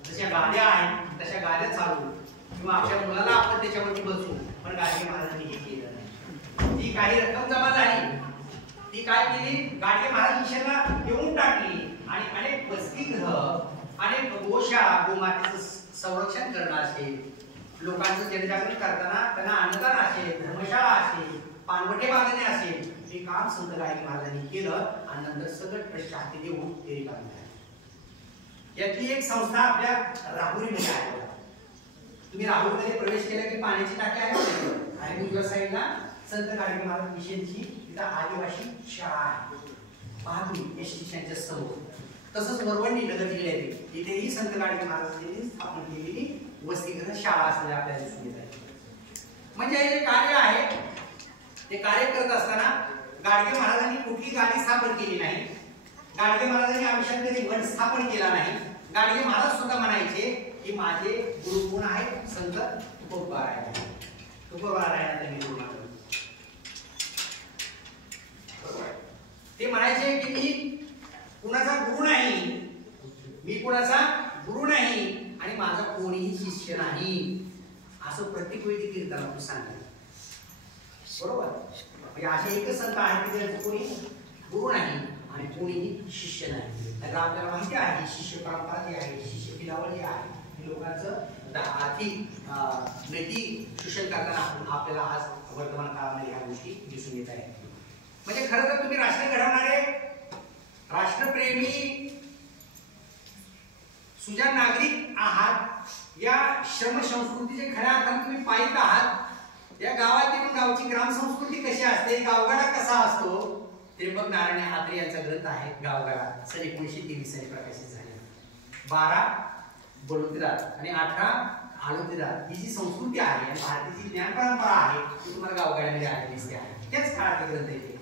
जशा गाड्या आहेत तशा गाड्या चालू किंवा आपल्या मुलाला आपण त्याच्यावरती बसू. पण गाडगे महाराजांनी हे केलं नाही. ती काही रक्कम जमा झाली, ती काय केली, गाडगे महाराज मिशनला देऊन टाकली आणि अनेक वसतिगृह, अनेक गोशाळा, गोमातेचं संरक्षण करणं असेल, लोकांचं जनजागरण करताना त्यांना अन्नदान असेल, धर्मशाळा असेल, पानवटे बांधणे असेल, हे काम संत गाडगे महाराजांनी केलं आणि नंतर सगळं ट्रस्ट हाती देऊन ते काम झालं. यातली एक संस्था आपल्या राहुरीमध्ये आहे. तुम्ही राहुरीमध्ये प्रवेश केला की पाण्याची टाकी आहे आणि उजव्या साईडला संत गाडगे महाराज मिशनची तिथं आदिवासी शाळा आहे. महात्मा एसटीच्या समोर. तसंच वरवणी नगर जिल्ह्यातील इथेही संत गाडगे महाराजांनी स्थापन केलेली वसतिगृह शाळा असलेल्या आपल्याला दिसून येत आहे. म्हणजे हे जे कार्य आहे ते कार्य करत असताना गाडगे महाराजांनी कुठली गाडी स्थापन केली नाही. गाडगे महाराजांनी आयुष्यात कधी मठ स्थापन केला नाही. गाडगे महाराज सुद्धा म्हणायचे की माझे गुरु कोण आहेत? संत तुकोबाराय. तुकोबारायांना मी गुरु मानतो. ते म्हणायचे की मी कुणाचा गुरु नाही, मी कुणाचा गुरु नाही आणि माझा कोणीही शिष्य नाही, असं प्रत्येक वेळी कीर्तनातून सांगतात. बरोबर. म्हणजे असे एकच संत आहेत की ज्यांचं कोणी गुरु नाही आणि कोणीही शिष्य नाही. तर आपल्याला माहिती आहे शिष्य परंपरा जी आहे, शिष्य पिलावळ जी आहे, ही लोकांचं आर्थिक नैतिक शिक्षण करताना आपल्याला आज वर्तमान काळामध्ये ह्या गोष्टी दिसून येत आहेत. म्हणजे खरं तर तुम्ही राष्ट्र घडवणारे, राष्ट्रप्रेमी, सुजाण नागरिक आहात. या श्रम संस्कृतीचे खऱ्या अर्थाने तुम्ही पाहित आहात. या गावातील गावची ग्राम संस्कृती कशी असते, गावगाडा कसा असतो, त्र्यंबक नारायण हात्रे यांचा ग्रंथ आहे गावगाडा, सन 1923 साली प्रकाशित झाले. 12 बडोदरा आणि 18 आळोदरा ही जी संस्कृती आहे आणि भारतीय ज्ञान परंपरा आहे ती तुम्हाला गावगाड्यामध्ये आलेली दिसते आहे. त्याच काळातले ग्रंथ येते.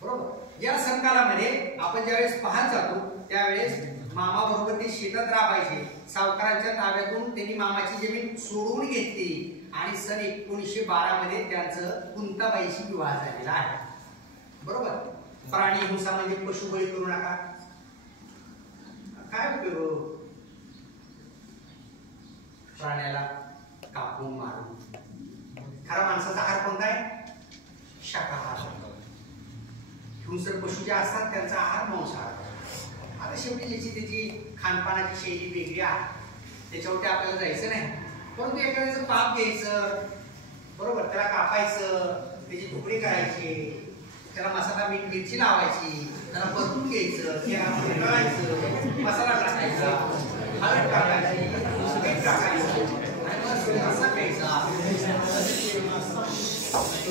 बरोबर. या संकालामध्ये आपण ज्यावेळेस पाहत जातो त्यावेळेस मामा बरोबर ते शेतात राबायचे. सावकारांच्या ताब्यातून त्यांनी मामाची जमीन सोडवून घेतली आणि सन 1912 मध्ये त्यांचं कुंताबाईशी विवाह झालेला आहे. बरोबर. प्राणी हिंसा म्हणजे पशुबळी करू नका. काय उपयोग प्राण्याला कापून मारून. खरा माणसाचा आहार कोणता आहे? शाकाहार. हिंसक पशु जे असतात त्यांचा आहार मांसाहार. आता शेवटी ज्याची त्याची खानपानाची शैली वेगळी आहे, त्याच्यावरती आपल्याला जायचं नाही. परंतु एखाद्याचं पाप घ्यायचं, बरोबर, त्याला कापायचं, त्याची तुकडे करायचे, त्याला मसाला मीठ मिरची लावायची, त्याला परतून घ्यायचं, त्याला तळायचं, मसाला टाकायचा, हळद टाकायची, मीठ टाकायचं आणि मग रस्सा प्यायचा.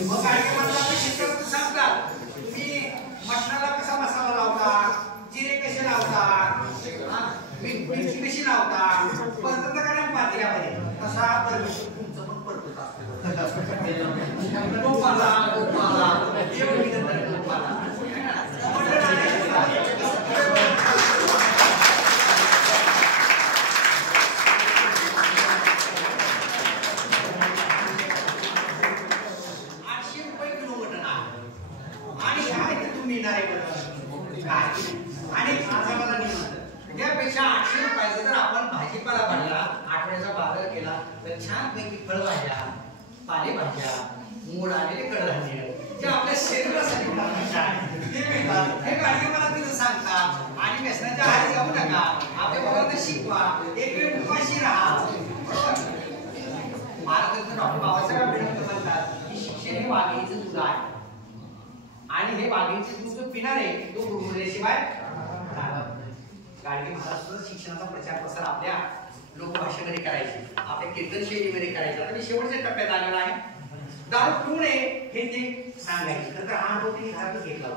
मग काय सांगतात तुम्ही मटणाला कसा मसाला लावता, जिरे कसे लावतात, मिरची कशी लावतात, परतत करा पातेल्यामध्ये, तसा तुमचं पण परतत असतं. गोपाला गोपाला देव निरंतर गोपाला. त्यापेक्षा 800 रुपयाचा जर आपण भाजीपाला भरला, आठवड्याचा बाजार केला तर छान पैकी फळभाज्या, पालेभाज्या, मूळ आलेले कडधान्य जे आपल्या शरीरासाठी हे गाडगे मला तिथं सांगतात. आणि व्यसनाच्या आहारी जाऊ नका, आपल्या मुलांना शिकवा, एक वेळ उपाशी राहा. महाराज डॉक्टर बाबासाहेब आंबेडकर म्हणतात की शिक्षण हे वाघिणीचं दूध आहे आणि हे वाघिणीचे दूध पिणारे तो गुरुमुल्याशिवाय. गाडगे महाराज शिक्षणाचा प्रचार प्रसार आपल्या लोकभाषेमध्ये करायचे, आपल्या कीर्तन शैलीमध्ये करायचे. आता मी शेवटच्या टप्प्यात आलेला आहे. दारू पिऊ नये हे ते सांगायचे. नंतर हा अनुभव त्यांनी घरातच घेतला.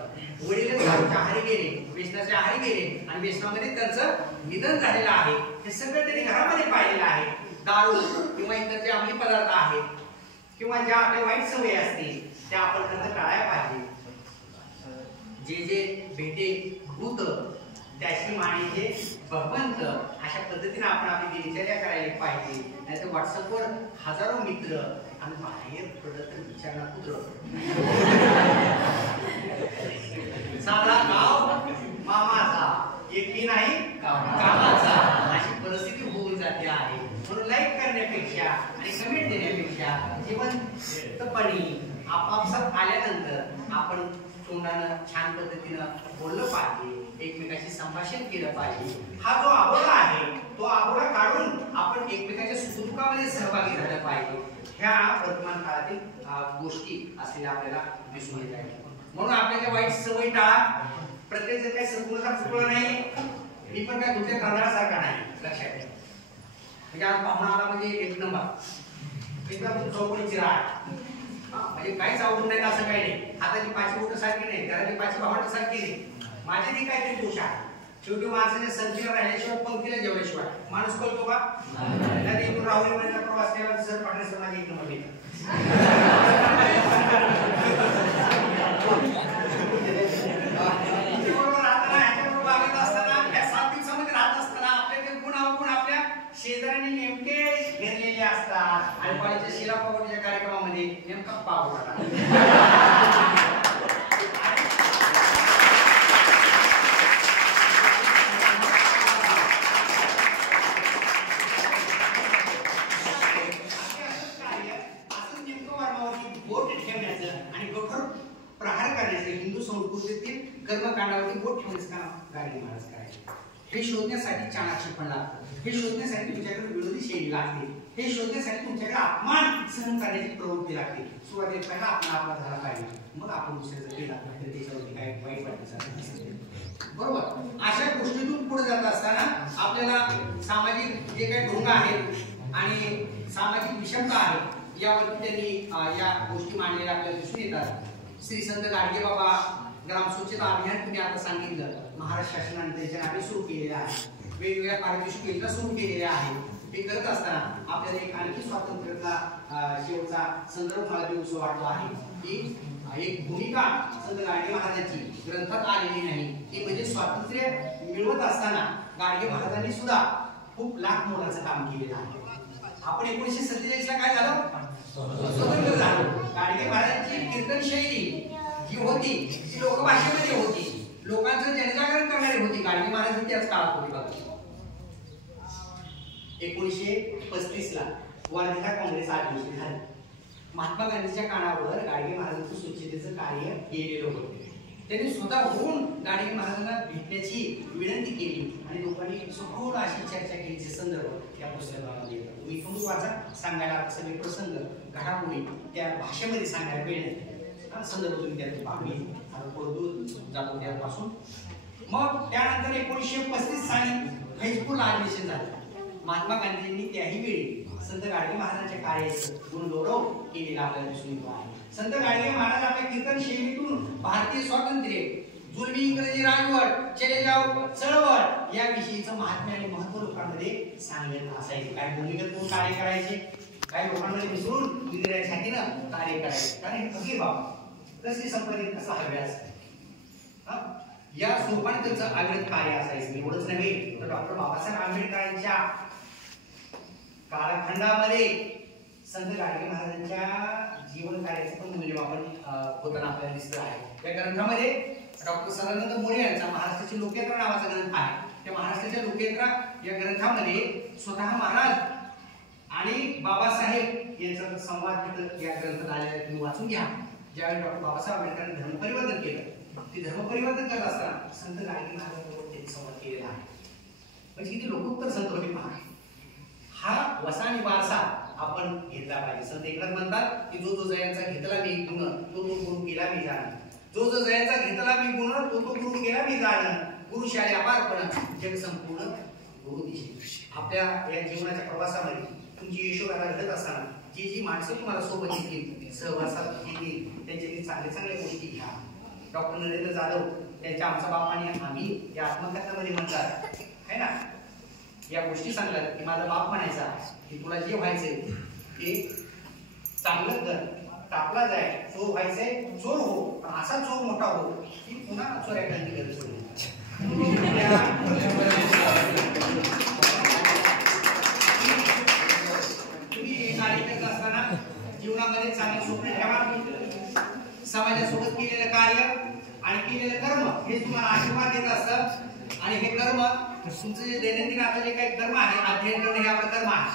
वडील दारूच्या आहारी गेले, व्यसनाच्या आहारी गेले आणि व्यसनामध्ये त्यांचं निधन झालेलं आहे. हे सगळं त्यांनी घरामध्ये पाहिलेलं आहे. दारू किंवा इतर जे अंमली पदार्थ आहेत किंवा ज्या आपल्या वाईट सवयी असतील त्या आपण खरं टाळायला पाहिजे. जे जे भेटे भूत त्याची मानिते भगवंत, अशा पद्धतीने आपण आपली दिनचर्या करायला पाहिजे. नाहीतर व्हॉट्सअपवर हजारो मित्र आणि बाहेर पडत विचारणा पुत्र. साधा गाव मामाचा, एकही नाही कामाचा, अशी परिस्थिती होऊन जाते आहे. म्हणून लाईक करण्यापेक्षा आणि कमेंट देण्यापेक्षा जिवंतपणी आपापसात आल्यानंतर आपण तोंडानं छान पद्धतीनं बोललं पाहिजे, एकमेकाशी संभाषण केलं पाहिजे. हा जो आबोला आहे तो आबोला काढून आपण एकमेकाच्या सुखदुःखामध्ये सहभागी झालं पाहिजे, ह्या वर्तमान काळातील गोष्टी असलेल्या आपल्याला दिसून येत आहेत. म्हणून आपल्याला वाईट सवयी टाळा. प्रत्येक जण काही संपूर्ण चुकलं नाही, मी पण काय दुसऱ्या तांदळासारखा नाही, लक्षात घ्या. म्हणजे आज पाहुणा आला म्हणजे एक नंबर एकदम चौकणीची राळ, म्हणजे काहीच आवडून नाही असं काही नाही. हाताची पाची बोटं सारखी नाही, घराची पाची भावंड सारखी नाही, माझे ती काहीतरी दोष आहे. शेवटी माणसाने संचीला राहिल्याशिवाय पंक्तीला जेवल्याशिवाय माणूस कळतो का? इथून राहुरी महिन्याचा प्रवास केला सर पाटणेसर माझी एक नंबर मिळतात. शेजाऱ्यांनी नेमके घेतलेले असतात आणि कॉलेजच्या शिला पावडीच्या कार्यक्रमामध्ये नेमका पाव बोट ठेवण्याचं आणि कठोर प्रहार करण्याचं हिंदू संस्कृतीतील कर्मकांडावरती बोट ठेवण्याचं काम गाडगे महाराज करायचे. हे शोधण्यासाठी चाणाक्षी पण लागतं, हे शोधण्यासाठी तुमच्याकडे विरोधी शैली लागते, हे शोधण्यासाठी तुमच्याकडे अपमान सहन करण्याची प्रवृत्ती लागते. सुरुवातीला पहिला आपण आपला झाला पाहिजे, मग आपण दुसऱ्याचा केला तर त्याच्यावरती काय वाईट वाटायचं, बरोबर. अशा गोष्टीतून पुढे जात असताना आपल्याला सामाजिक जे काही ढोंग आहेत आणि सामाजिक विषमता आहे यावरती त्यांनी या गोष्टी मांडलेल्या आपल्याला दिसून येतात. श्री संत गाडगे बाबा ग्राम स्वच्छता अभियान तुम्ही आता सांगितलं, महाराष्ट्र शासनाने त्याच्या नावे सुरू केलेलं आहे. वेगवेगळ्या पारितोषिक योजना सुरू केलेल्या आहेत. हे करत असताना आपल्याला एक आणखी स्वातंत्र्याचा शेवटचा संदर्भ मला दिवस वाटतो आहे की एक भूमिका संत गाडगे महाराजांची ग्रंथात आलेली नाही, ती म्हणजे स्वातंत्र्य मिळवत असताना गाडगे महाराजांनी सुद्धा खूप लाख मोलाचं काम केलेलं आहे. आपण 1947 ला काय झालं, स्वतंत्र झालो. गाडगे महाराजांची कीर्तन शैली जी होती ती लोकभाषेमध्ये होती, लोकांचं जनजागरण करणारी होती. गाडगे महाराज त्याच काळात होते बघा. 1935 ला वर्धा काँग्रेस अधिवेशन झालं. महात्मा गांधीच्या कानावर गाडगे महाराजांचं स्वच्छतेचं कार्य केलेलं होतं. त्यांनी स्वतःहून गाडगे महाराजांना भेटण्याची विनंती केली आणि लोकांनी सखोल अशी चर्चा केल्याचे संदर्भ या पुस्तकामध्ये येतात. तुम्ही इथून वाचा, सांगायला सगळे प्रसंग घडामोडी त्या भाषेमध्ये सांगायला मिळेल संदर्भ तुम्ही त्यातून पाहणे दूर जातो त्यापासून. मग त्यानंतर 1935 साली हायस्कूल अधिवेशन झालं. महात्मा गांधींनी त्याही वेळी संत गाडगे महाराजांच्या कार्याचं गुणगौरव केलेला आपल्याला दिसून येतो आहे. संत गाडगे महाराज आपल्या कीर्तन शैलीतून भारतीय स्वातंत्र्य, जुलमी इंग्रजी राजवट, चले जाव चळवळ याविषयीचं महात्म्य आणि महत्व लोकांमध्ये सांगत असायचे. काही भूमिगत म्हणून कार्य करायचे, काही लोकांमध्ये मिसळून विद्यार्थ्याच्या छातीनं कार्य करायचे. कारण हे फकीर बाबा कसली संपत्ती कसा हवे असते या स्वरूपाने त्यांचं अविरत कार्य असायचं. एवढंच नव्हे तर डॉक्टर बाबासाहेब आंबेडकरांच्या कालखंडामध्ये संत गाडगे महाराजांच्या जीवन कार्याचं पण मूल्यमापन होताना आपल्याला दिसतं आहे. या ग्रंथामध्ये डॉक्टर सदानंद मोरे यांचा महाराष्ट्राची लोकयात्रा नावाचा ग्रंथ आहे. त्या महाराष्ट्राच्या लोकयात्रा या ग्रंथामध्ये स्वतः महाराज आणि बाबासाहेब यांचा संवाद या ग्रंथात आलेला तुम्ही वाचून घ्या. ज्यावेळी डॉक्टर बाबासाहेब आंबेडकरांनी धर्मपरिवर्तन केलं, ते धर्मपरिवर्तन करत असताना संत गाडगे महाराजांबरोबर त्यांनी संवाद केलेला आहे. म्हणजे किती लोकोत्तर संत होते पहा. हा वसानी वारसा आपण घेतला पाहिजे. संत एकनाथ म्हणतात की जो जो जयांचा घेतला मी गुण तो तो गुरु केला मी जाण, जो जो जयांचा घेतला मी गुण तो तो गुरु केला मी जाण, गुरुशाळे अपारपण जग संपूर्ण गुरु दिशे. आपल्या या जीवनाच्या प्रवासामध्ये तुमची यशोगाथा घडत असताना जी जी माणसं तुम्हाला सोबत येतील, सहवासात येतील, त्यांच्यातील चांगल्या चांगल्या गोष्टी घ्या. डॉक्टर नरेंद्र जाधव त्यांच्या आमचा बाप आणि आम्ही या आत्मकथनामध्ये म्हणतात है ना, या गोष्टी सांगतात की माझा बाप म्हणायचा की तुला जे व्हायचंय ते चांगलं कर, टाकला जाय, चोर व्हायचंय चोर हो, पण असा चोर मोठा हो की पुन्हा चोऱ्या करण्याची गरज पडली. तुम्ही कार्य करत असताना जीवनामध्ये चांगले स्वप्न ठेवा. समाजासोबत केलेलं कार्य आणि केलेलं कर्म हे तुम्हाला आशीर्वाद देत असतात. आणि हे कर्म तुमचं जे दैनंदिन आता जे काही कर्म आहे, अध्ययन करणं हे आपलं कर्म आहे,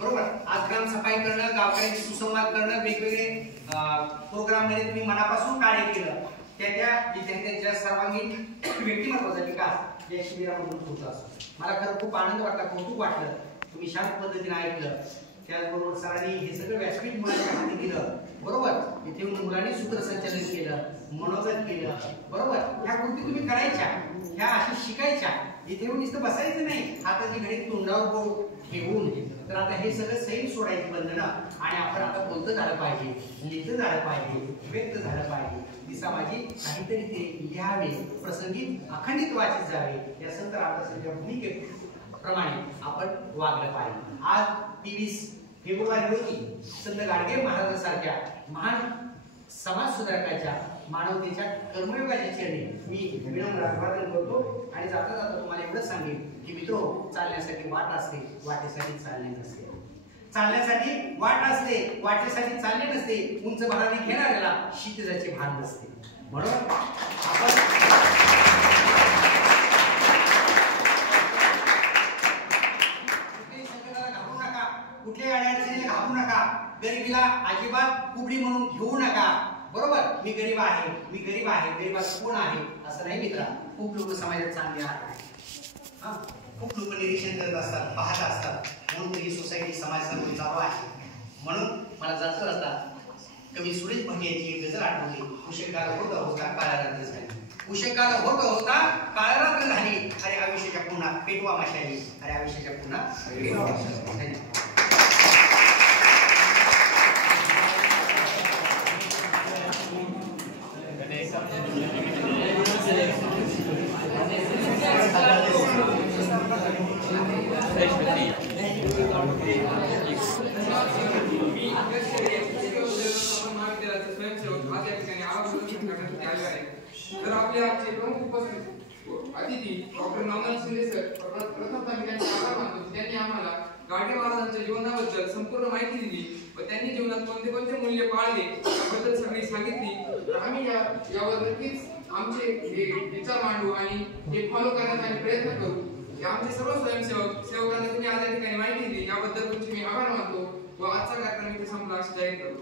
बरोबर. आज ग्राम सफाई करणं, गावकऱ्यांशी सुसंवाद करणं, वेगवेगळे प्रोग्राम मध्ये तुम्ही मनापासून कार्य केलं, त्या विद्यार्थ्यांच्या सर्वांगीण व्यक्तिमत्वाचा विकास या शिबिरामधून होत असतो. मला खरं खूप आनंद वाटला, कौतुक वाटलं तुम्ही शांत पद्धतीने ऐकलं. त्याचबरोबर सरांनी हे सगळं व्यासपीठ मुलांच्या हाती दिलं. बरोबर, इथे मुलांनी सूत्रसंचालन केलं, मनोगत केलं. बरोबर, ह्या कृती तुम्ही करायच्या, ह्या अशी शिकायच्या. इथे येऊन नुसतं बसायचं नाही, हाताची घडी तोंडावर बोट ठेवून. तर आता हे सगळं सैल सोडायची बंधनं आणि आपण आता बोलतं झालं पाहिजे, लिहितं झालं पाहिजे, व्यक्त झालं पाहिजे. दिसामाजी काहीतरी ते लिहावे, प्रसंगी अखंडित वाचित जावे. या संत रामदासांच्या भूमिकेप्रमाणे आपण वागलं पाहिजे. आज 23 फेब्रुवारी रोजी संत गाडगे महाराजांसारख्या महान समाज सुधारकाच्या मानवतेच्या कर्मयोगाच्या चरणी मी विनम्र अभिवादन करतो. आणि जाता जाता तुम्हाला एवढंच सांगेन की मित्रो, चालण्यासाठी वाट असते, वाटेसाठी चालणे नसते. चालण्यासाठी वाट असते, वाटेसाठी चालणे नसते. उंच भरारी घेणाऱ्याला क्षितिजाचे भान नसते. म्हणून आपण कुठल्याही संकटाला घाबरू नका, कुठल्याही अडचणीला घाबरू नका. गरिबीला अजिबात कुबडी म्हणून घेऊ नका. बरोबर, मी गरीब आहे, मी गरीब आहे, गरीबात कोण आहे असं नाही मित्रा. खूप लोक समाजात चांगले आहेत, खूप लोक निरीक्षण करत असतात, पाहत असतात. म्हणून ही सोसायटी समाज चालू आहे. म्हणून मला जातं असतात कवी सुरेश भंगेची एक गझल आठवली. उशेकाल होत होता काळा रात्र झाली, उशेकाल होत होता काळा रात्र झाली. अरे आयुष्याच्या पुन्हा पेटवा मशाली, अरे आयुष्याच्या पुन्हा पेटवा मशाली. धन्यवाद. तर आपले आजचे प्रमुख उपस्थित अतिथी डॉक्टर नवनाथ शिंदे सर, प्रथमतः मी त्यांचे आभार मानतो. त्यांनी आम्हाला गाडगे महाराजांच्या जीवनाबद्दल संपूर्ण माहिती दिली व त्यांनी जीवनात कोणते कोणते मूल्य पाळले याबद्दल सगळी सांगितली. तर आम्ही यावर नक्कीच आमचे हे विचार मांडू आणि हे फॉलो करण्याचा प्रयत्न करू. आमचे सर्व सेवकांना तुम्ही आज या ठिकाणी माहिती दिली याबद्दल तुमचे मी आभार मानतो व आजचा कार्यक्रम इथे संपला अशी जाहीर करतो.